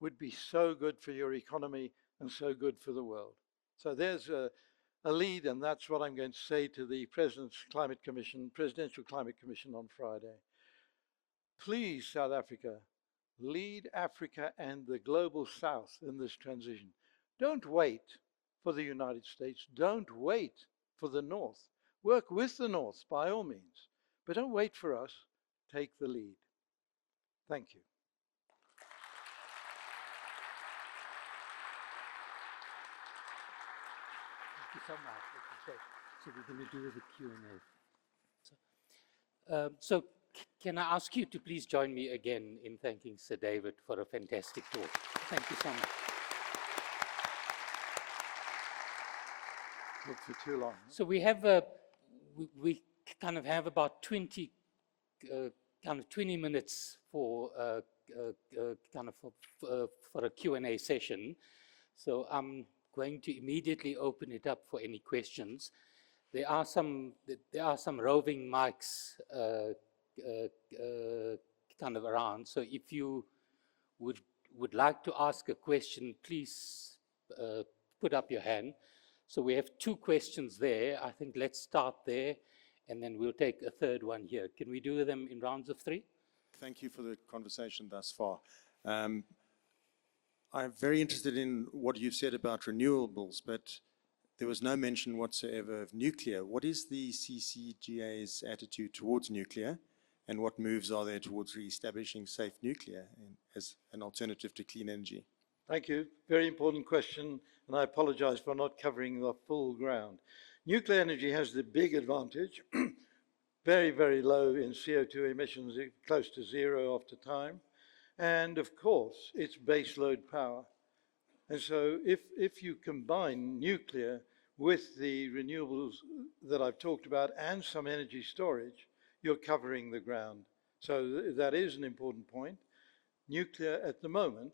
would be so good for your economy and so good for the world. So there's a lead, and that's what I'm going to say to the Presidential Climate Commission on Friday. Please, South Africa, lead Africa and the global South in this transition. Don't wait for the United States. Don't wait for the North. Work with the North by all means, but don't wait for us. Take the lead. Thank you. Thank you so much. So we're going to do the Q&A. So can I ask you to please join me again in thanking Sir David for a fantastic talk. Thank you so much. Not for too long. So we have we kind of have about 20 minutes for for a Q&A session. So I'm going to immediately open it up for any questions. There are some roving mics kind of around. So if you would like to ask a question, please put up your hand. So we have 2 questions there. I think let's start there, and then we'll take a third one here. Can we do them in rounds of 3? Thank you for the conversation thus far. I'm very interested in what you've said about renewables, but there was no mention whatsoever of nuclear. What is the CCGA's attitude towards nuclear, and what moves are there towards re-establishing safe nuclear as an alternative to clean energy? Thank you. Very important question, and I apologize for not covering the full ground. Nuclear energy has the big advantage, very, very low in CO2 emissions, close to 0 after time. And of course, it's baseload power. And so if you combine nuclear with the renewables that I've talked about and some energy storage, you're covering the ground. So that is an important point. Nuclear at the moment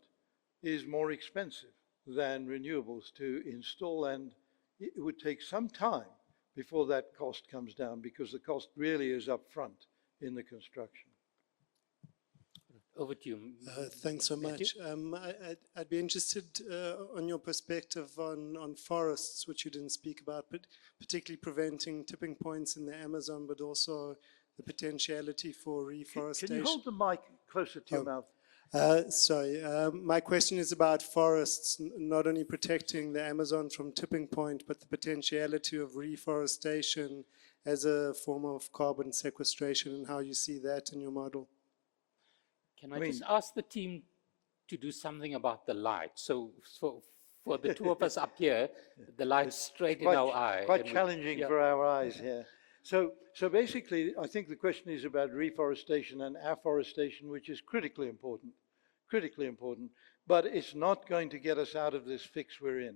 is more expensive than renewables to install, and it would take some time before that cost comes down, because the cost really is up front in the construction. Over to you. Thanks so much. I'd be interested on your perspective on forests, which you didn't speak about, but particularly preventing tipping points in the Amazon, but also the potentiality for reforestation. Can you hold the mic closer to your mouth? Sorry, my question is about forests, not only protecting the Amazon from tipping point, but the potentiality of reforestation as a form of carbon sequestration, and how you see that in your model. Can I just ask the team to do something about the light? So for the 2 of us up here, the light's straight in our eye. Quite challenging for our eyes here. So basically, I think the question is about reforestation and afforestation, which is critically important, but it's not going to get us out of this fix we're in,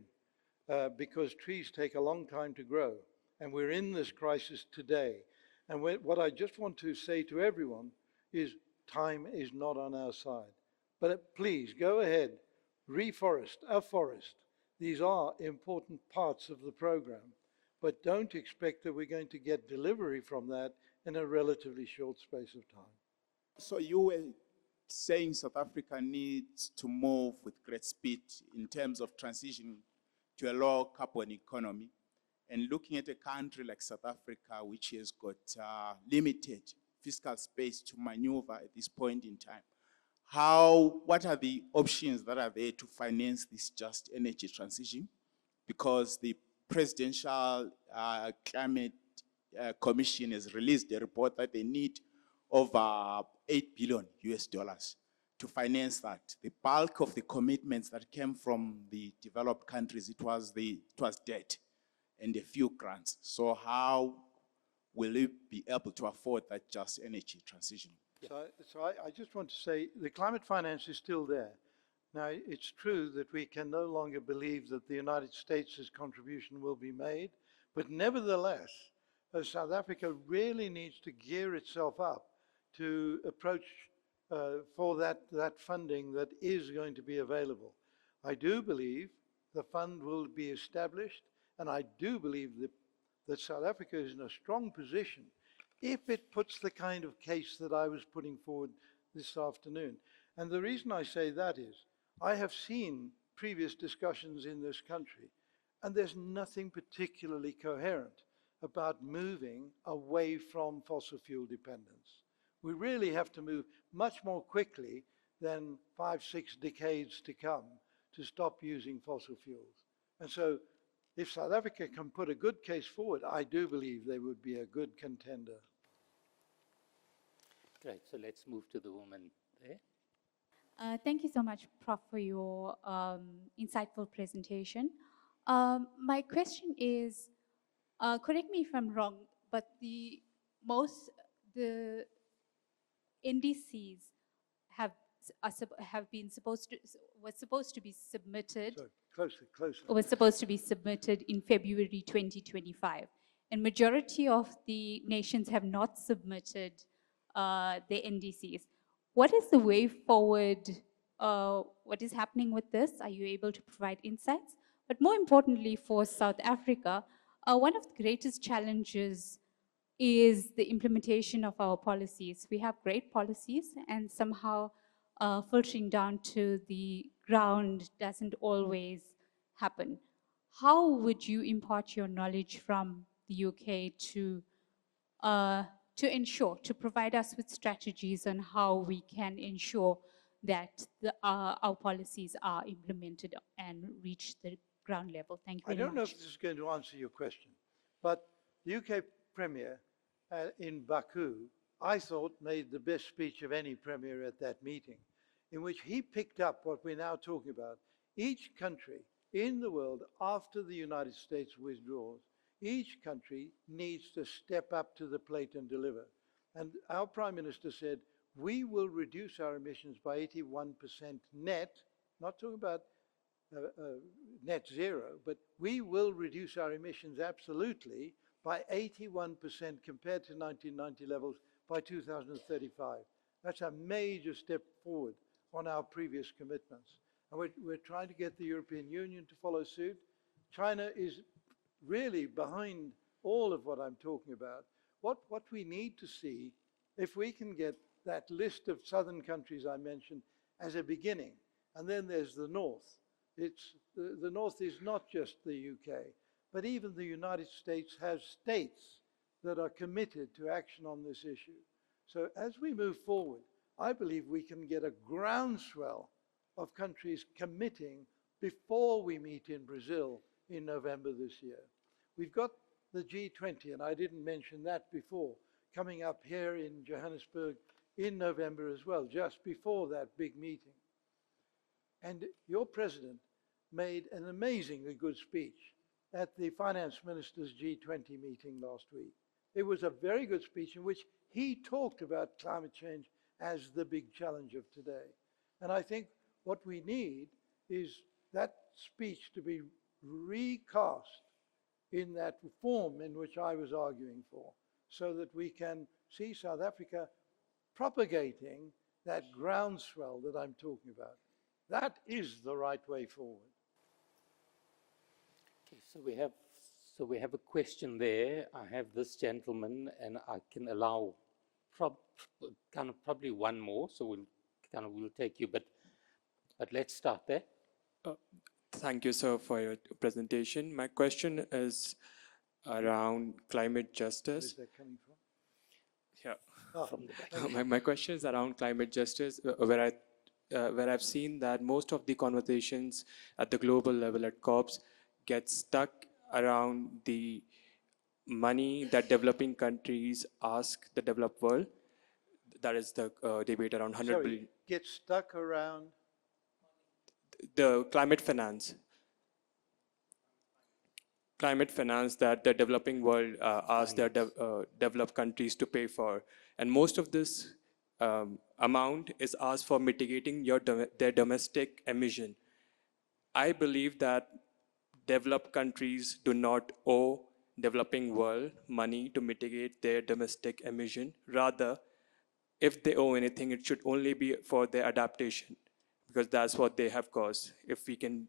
because trees take a long time to grow, and we're in this crisis today. And what I just want to say to everyone is time is not on our side. But please, go ahead, reforest, afforest. These are important parts of the program. But don't expect that we're going to get delivery from that in a relatively short space of time. So you were saying South Africa needs to move with great speed in terms of transition to a low carbon economy. And looking at a country like South Africa, which has got limited fiscal space to maneuver at this point in time, what are the options that are there to finance this just energy transition? Because the Presidential Climate Commission has released a report that they need over $8 billion to finance that. The bulk of the commitments that came from the developed countries, it was debt and a few grants. So how will we be able to afford that just energy transition? So I just want to say the climate finance is still there. Now, it's true that we can no longer believe that the United States' contribution will be made, but nevertheless, South Africa really needs to gear itself up to approach for that funding that is going to be available. I do believe the fund will be established, and I do believe that South Africa is in a strong position if it puts the kind of case that I was putting forward this afternoon. And the reason I say that is, I have seen previous discussions in this country, and there's nothing particularly coherent about moving away from fossil fuel dependence. We really have to move much more quickly than 5, 6 decades to come to stop using fossil fuels. And so if South Africa can put a good case forward, I do believe they would be a good contender. Great, so let's move to the woman there. Thank you so much, Prof, for your insightful presentation. My question is, correct me if I'm wrong, but the NDCs were supposed to be submitted. Sorry, closer. Was supposed to be submitted in February 2025, and majority of the nations have not submitted their NDCs. What is the way forward? What is happening with this? Are you able to provide insights? But more importantly, for South Africa, one of the greatest challenges is the implementation of our policies. We have great policies, and somehow filtering down to the ground doesn't always happen. How would you impart your knowledge from the UK to ensure, to provide us with strategies on how we can ensure that our policies are implemented and reach the ground level? Thank you very much. I don't know if this is going to answer your question, but the UK Premier in Baku, I thought, made the best speech of any Premier at that meeting, in which he picked up what we're now talking about. Each country in the world, after the United States withdraws, each country needs to step up to the plate and deliver. And our Prime Minister said, we will reduce our emissions by 81% net, not talking about net zero, but we will reduce our emissions absolutely by 81% compared to 1990 levels by 2035. That's a major step forward on our previous commitments. And we're trying to get the European Union to follow suit. China is really behind all of what I'm talking about. What we need to see, if we can get that list of southern countries I mentioned as a beginning, and then there's the North. The North is not just the UK, but even the United States has states that are committed to action on this issue. So as we move forward, I believe we can get a groundswell of countries committing before we meet in Brazil in November this year. We've got the G20, and I didn't mention that before, coming up here in Johannesburg in November as well, just before that big meeting. And your president made an amazingly good speech at the finance ministers' G20 meeting last week. It was a very good speech in which he talked about climate change as the big challenge of today. And I think what we need is that speech to be recast in that form in which I was arguing for, so that we can see South Africa propagating that groundswell that I'm talking about. That is the right way forward. Okay, so we have a question there. I have this gentleman, and I can allow probably one more. So we'll take you, but let's start there. Thank you, sir, for your presentation. My question is, around climate Where justice. is that coming from? Yeah. Oh, From the back. My question is around climate justice, where I've seen that most of the conversations at the global level at COPs get stuck around the money that developing countries ask the developed world. That is the debate around 100 sorry, billion. get stuck around. The climate finance that the developing world asks their developed countries to pay for. And most of this amount is asked for mitigating their domestic emission. I believe that developed countries do not owe developing world money to mitigate their domestic emission. Rather, if they owe anything, it should only be for their adaptation, because that's what they have caused, if we can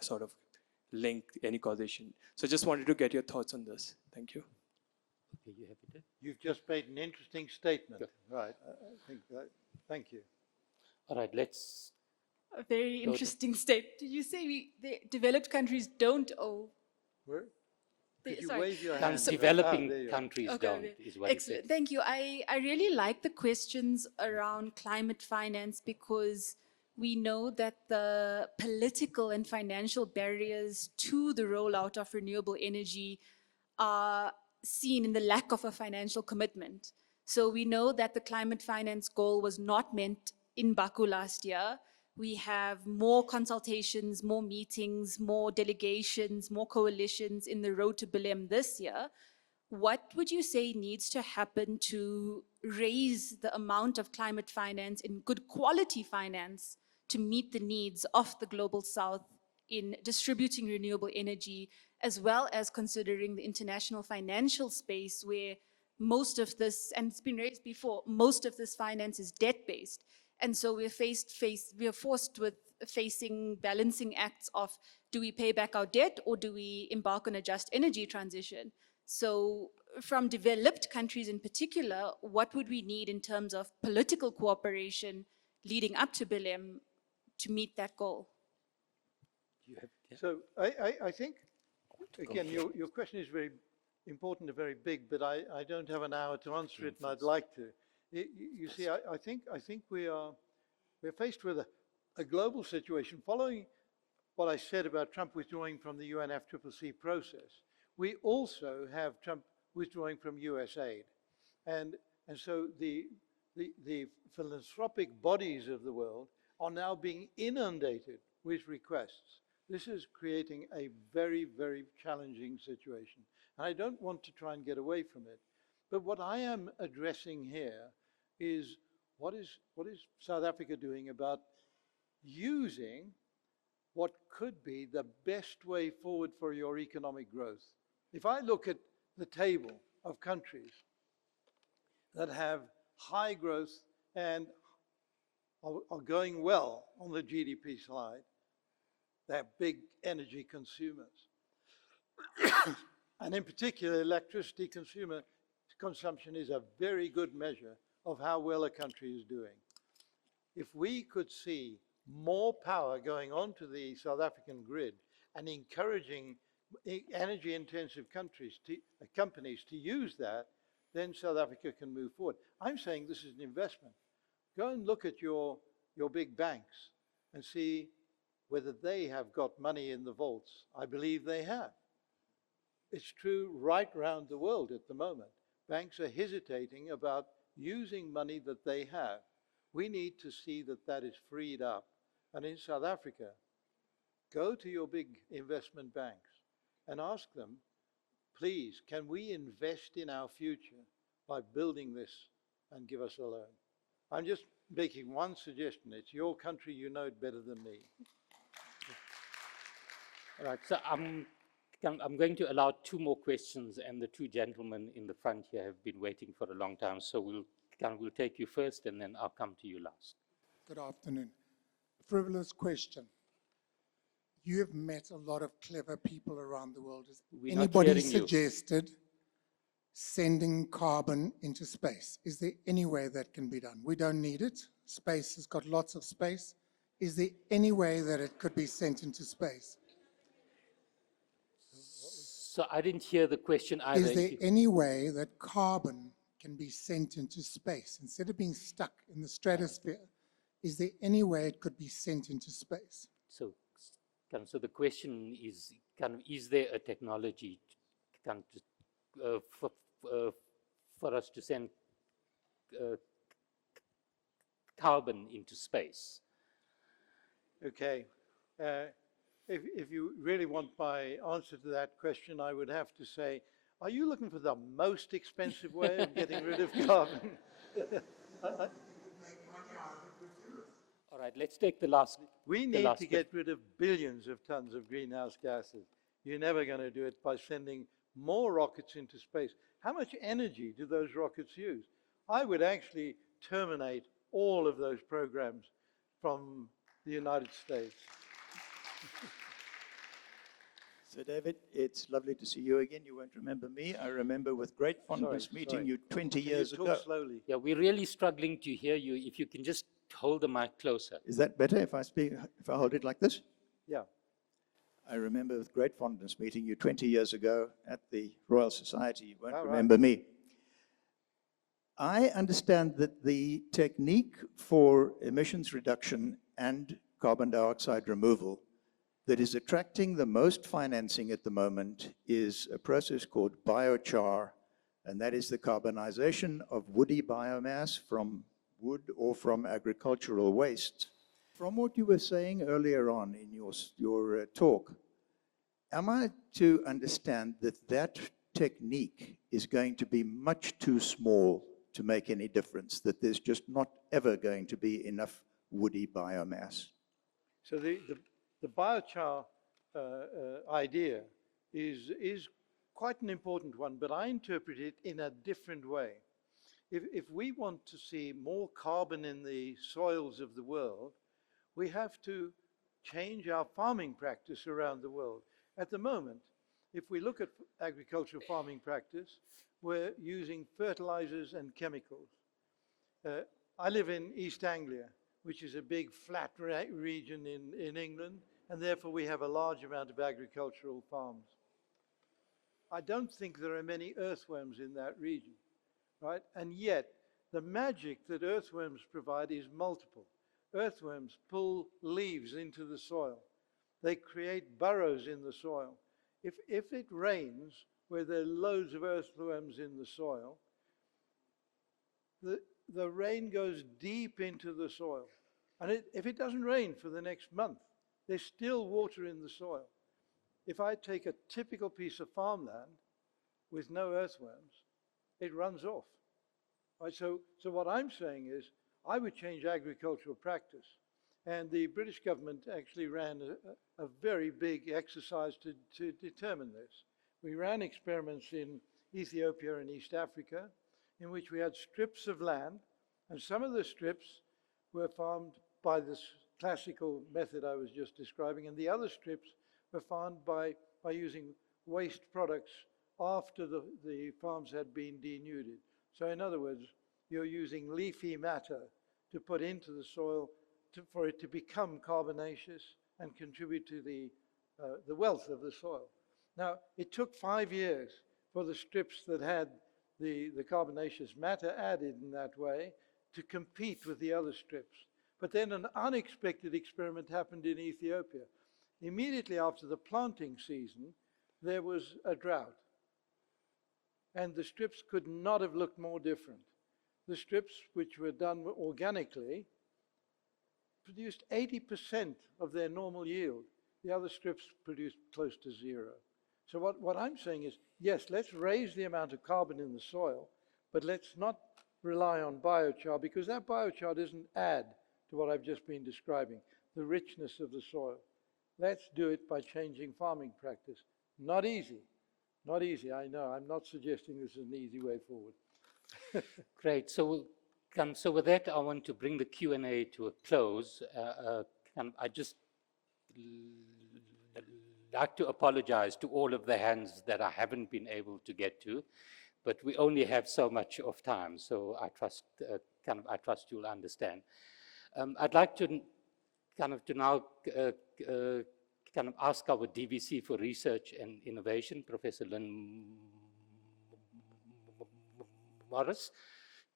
sort of link any causation. So just wanted to get your thoughts on this. Thank you. Okay, you happy to? You've just made an interesting statement. Yeah. Right. I think that, thank you. All right, let's. A very Go to- interesting step. Did you say the developed countries don't owe? Where? the- Could you sorry. wave your hand? Developing there you are. countries Okay, don't, okay. is what he said. Excellent. Thank you. I really like the questions around climate finance because we know that the political and financial barriers to the rollout of renewable energy are seen in the lack of a financial commitment. So we know that the climate finance goal was not meant in Baku last year. We have more consultations, more meetings, more delegations, more coalitions in the road to Bilem this year. What would you say needs to happen to raise the amount of climate finance and good quality finance to meet the needs of the global south in distributing renewable energy, as well as considering the international financial space where most of this, and it's been raised before, most of this finance is debt-based. And so we are forced with facing balancing acts of, do we pay back our debt or do we embark on a just energy transition? So from developed countries in particular, what would we need in terms of political cooperation leading up to Bilem to meet that goal? You have, yeah. So I think, again, your question is very important and very big, but I don't have an hour to answer it, and I'd like to. You see, I think we're faced with a global situation following what I said about Trump withdrawing from the UNFCCC process. We also have Trump withdrawing from US aid. And so the philanthropic bodies of the world are now being inundated with requests. This is creating a very, very challenging situation. And I don't want to try and get away from it. But what I am addressing here is what is South Africa doing about using what could be the best way forward for your economic growth. If I look at the table of countries that have high growth and are going well on the GDP slide, they're big energy consumers. And in particular, electricity consumption is a very good measure of how well a country is doing. If we could see more power going onto the South African grid and encouraging energy-intensive companies to use that, then South Africa can move forward. I'm saying this is an investment. Go and look at your big banks and see whether they have got money in the vaults. I believe they have. It's true right around the world at the moment. Banks are hesitating about using money that they have. We need to see that that is freed up. And in South Africa, go to your big investment banks and ask them, please, can we invest in our future by building this and give us a loan? I'm just making one suggestion. It's your country, you know it better than me. All right, so I'm going to allow two more questions, and the two gentlemen in the front here have been waiting for a long time, so we'll take you first, and then I'll come to you last. Good afternoon. Frivolous question. You have met a lot of clever people around the world. Has We're not anybody hearing you. suggested sending carbon into space? Is there any way that can be done? We don't need it. Space has got lots of space. Is there any way that it could be sent into space? So I didn't hear the question either. Is there any way that carbon can be sent into space instead of being stuck in the stratosphere? Is there any way it could be sent into space? So, so the question is, is there a technology for us to send carbon into space? Okay. If you really want my answer to that question, I would have to say, are you looking for the most expensive way of getting rid of carbon? All right, let's take the last. We need to get rid of billions of tons of greenhouse gases. You're never going to do it by sending more rockets into space. How much energy do those rockets use? I would actually terminate all of those programs from the United States. So David, it's lovely to see you again. You won't remember me. I remember with great fondness meeting you 20 years ago. Slowly. Yeah, we're really struggling to hear you. If you can just hold the mic closer. Is that better if I speak, if I hold it like this? Yeah. I remember with great fondness meeting you 20 years ago at the Royal Society. You won't remember me. I understand that the technique for emissions reduction and carbon dioxide removal that is attracting the most financing at the moment is a process called biochar, and that is the carbonization of woody biomass from wood or from agricultural waste. From what you were saying earlier on in your talk, am I to understand that that technique is going to be much too small to make any difference, that there's just not ever going to be enough woody biomass? So the biochar idea is quite an important one, but I interpret it in a different way. If we want to see more carbon in the soils of the world, we have to change our farming practice around the world. At the moment, if we look at agricultural farming practice, we're using fertilizers and chemicals. I live in East Anglia, which is a big flat region in England, and therefore we have a large amount of agricultural farms. I don't think there are many earthworms in that region, right? And yet, the magic that earthworms provide is multiple. Earthworms pull leaves into the soil. They create burrows in the soil. If it rains, where there are loads of earthworms in the soil, the rain goes deep into the soil. And if it doesn't rain for the next month, there's still water in the soil. If I take a typical piece of farmland with no earthworms, it runs off. Right? So what I'm saying is, I would change agricultural practice. And the British government actually ran a very big exercise to determine this. We ran experiments in Ethiopia and East Africa, in which we had strips of land, and some of the strips were farmed by this classical method I was just describing, and the other strips were farmed by using waste products after the farms had been denuded. So in other words, you're using leafy matter to put into the soil for it to become carbonaceous and contribute to the wealth of the soil. Now, it took 5 years for the strips that had the carbonaceous matter added in that way to compete with the other strips. But then an unexpected experiment happened in Ethiopia. Immediately after the planting season, there was a drought. And the strips could not have looked more different. The strips, which were done organically, produced 80% of their normal yield. The other strips produced close to zero. So what I'm saying is, yes, let's raise the amount of carbon in the soil, but let's not rely on biochar, because that biochar doesn't add to what I've just been describing, the richness of the soil. Let's do it by changing farming practice. Not easy. Not easy, I know. I'm not suggesting this is an easy way forward. Great. So with that, I want to bring the Q&A to a close. I just like to apologize to all of the hands that I haven't been able to get to, but we only have so much of time, so I trust you'll understand. I'd like to now kind of ask our DVC for Research and Innovation, Professor Lynn Morris,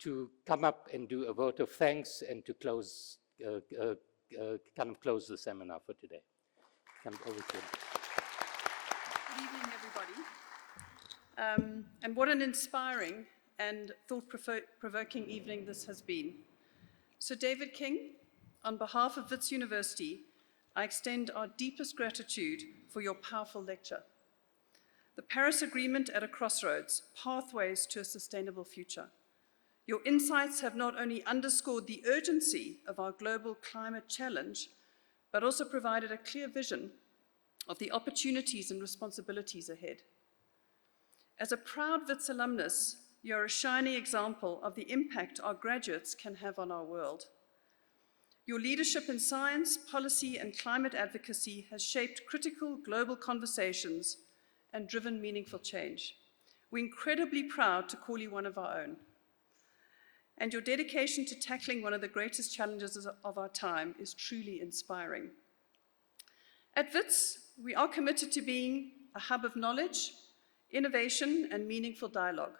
to come up and do a vote of thanks and to close, kind of close the seminar for today. Come over to him. Good evening, everybody. And what an inspiring and thought-provoking evening this has been. So David King, on behalf of Wits University, I extend our deepest gratitude for your powerful lecture. The Paris Agreement at a Crossroads, Pathways to a Sustainable Future. Your insights have not only underscored the urgency of our global climate challenge, but also provided a clear vision of the opportunities and responsibilities ahead. As a proud Wits alumnus, you're a shining example of the impact our graduates can have on our world. Your leadership in science, policy, and climate advocacy has shaped critical global conversations and driven meaningful change. We're incredibly proud to call you one of our own. And your dedication to tackling one of the greatest challenges of our time is truly inspiring. At Wits, we are committed to being a hub of knowledge, innovation, and meaningful dialogue.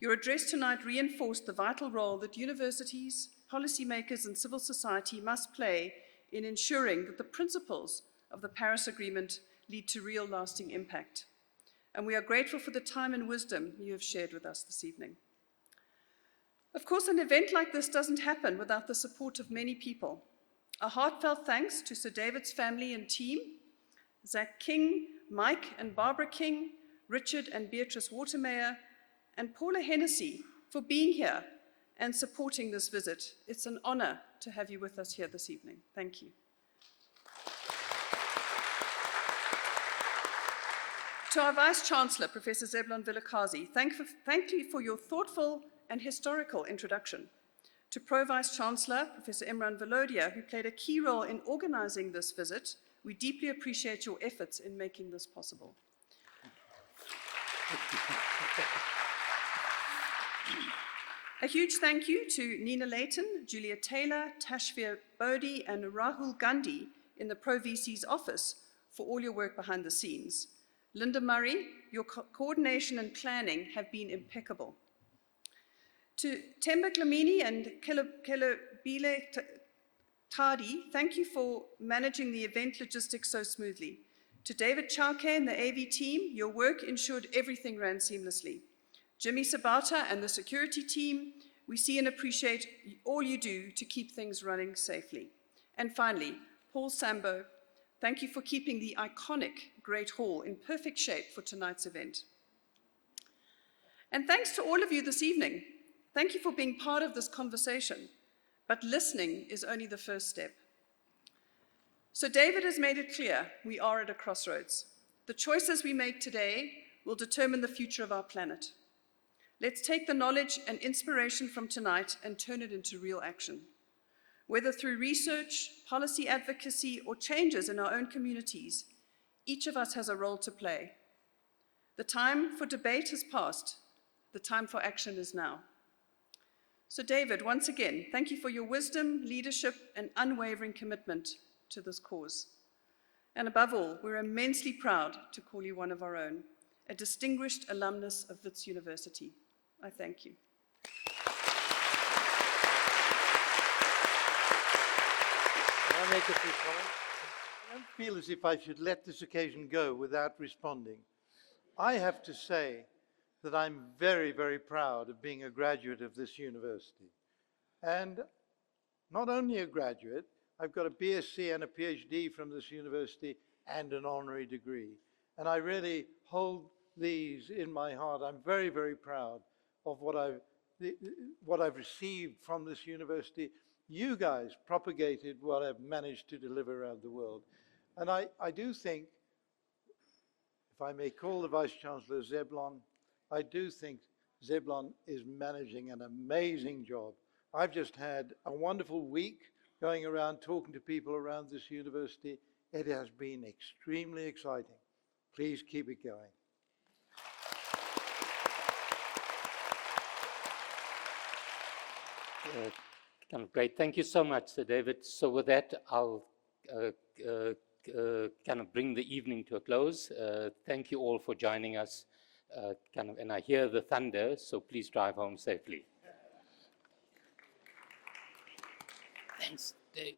Your address tonight reinforced the vital role that universities, policymakers, and civil society must play in ensuring that the principles of the Paris Agreement lead to real lasting impact. And we are grateful for the time and wisdom you have shared with us this evening. Of course, an event like this doesn't happen without the support of many people. A heartfelt thanks to Sir David's family and team, Zach King, Mike and Barbara King, Richard and Beatrice Watermeyer, and Paula Hennessy for being here and supporting this visit. It's an honor to have you with us here this evening. Thank you. To our Vice-Chancellor, Professor Zebulon Vilakazi, thank you for your thoughtful and historical introduction. To Pro-Vice-Chancellor, Professor Imran Valodia, who played a key role in organizing this visit, we deeply appreciate your efforts in making this possible. A huge thank you to Nina Layton, Julia Taylor, Tashvir Bodhi, and Rahul Gandhi in the Pro-VC's office for all your work behind the scenes. Linda Murray, your coordination and planning have been impeccable. To Temba Glamini and Kelobile Tadi, thank you for managing the event logistics so smoothly. To David Chauke and the AV team, your work ensured everything ran seamlessly. Jimmy Sabata and the security team, we see and appreciate all you do to keep things running safely. And finally, Paul Sambo, thank you for keeping the iconic Great Hall in perfect shape for tonight's event. And thanks to all of you this evening. Thank you for being part of this conversation, but listening is only the first step. So David has made it clear we are at a crossroads. The choices we make today will determine the future of our planet. Let's take the knowledge and inspiration from tonight and turn it into real action. Whether through research, policy advocacy, or changes in our own communities, each of us has a role to play. The time for debate has passed. The time for action is now. So David, once again, thank you for your wisdom, leadership, and unwavering commitment to this cause. And above all, we're immensely proud to call you one of our own, a distinguished alumnus of Wits University. I thank you. Can I make a few comments? I don't feel as if I should let this occasion go without responding. I have to say that I'm very, very proud of being a graduate of this university. And not only a graduate, I've got a BSc and a PhD from this university and an honorary degree. And I really hold these in my heart. I'm very, very proud of what I've received from this university. You guys propagated what I've managed to deliver around the world. And I do think, if I may call the Vice-Chancellor Zebulon, I do think Zebulon is managing an amazing job. I've just had a wonderful week going around talking to people around this university. It has been extremely exciting. Please keep it going. Great. Thank you so much, Sir David. So with that, I'll kind of bring the evening to a close. Thank you all for joining us. And I hear the thunder, so please drive home safely. Thanks, Dave.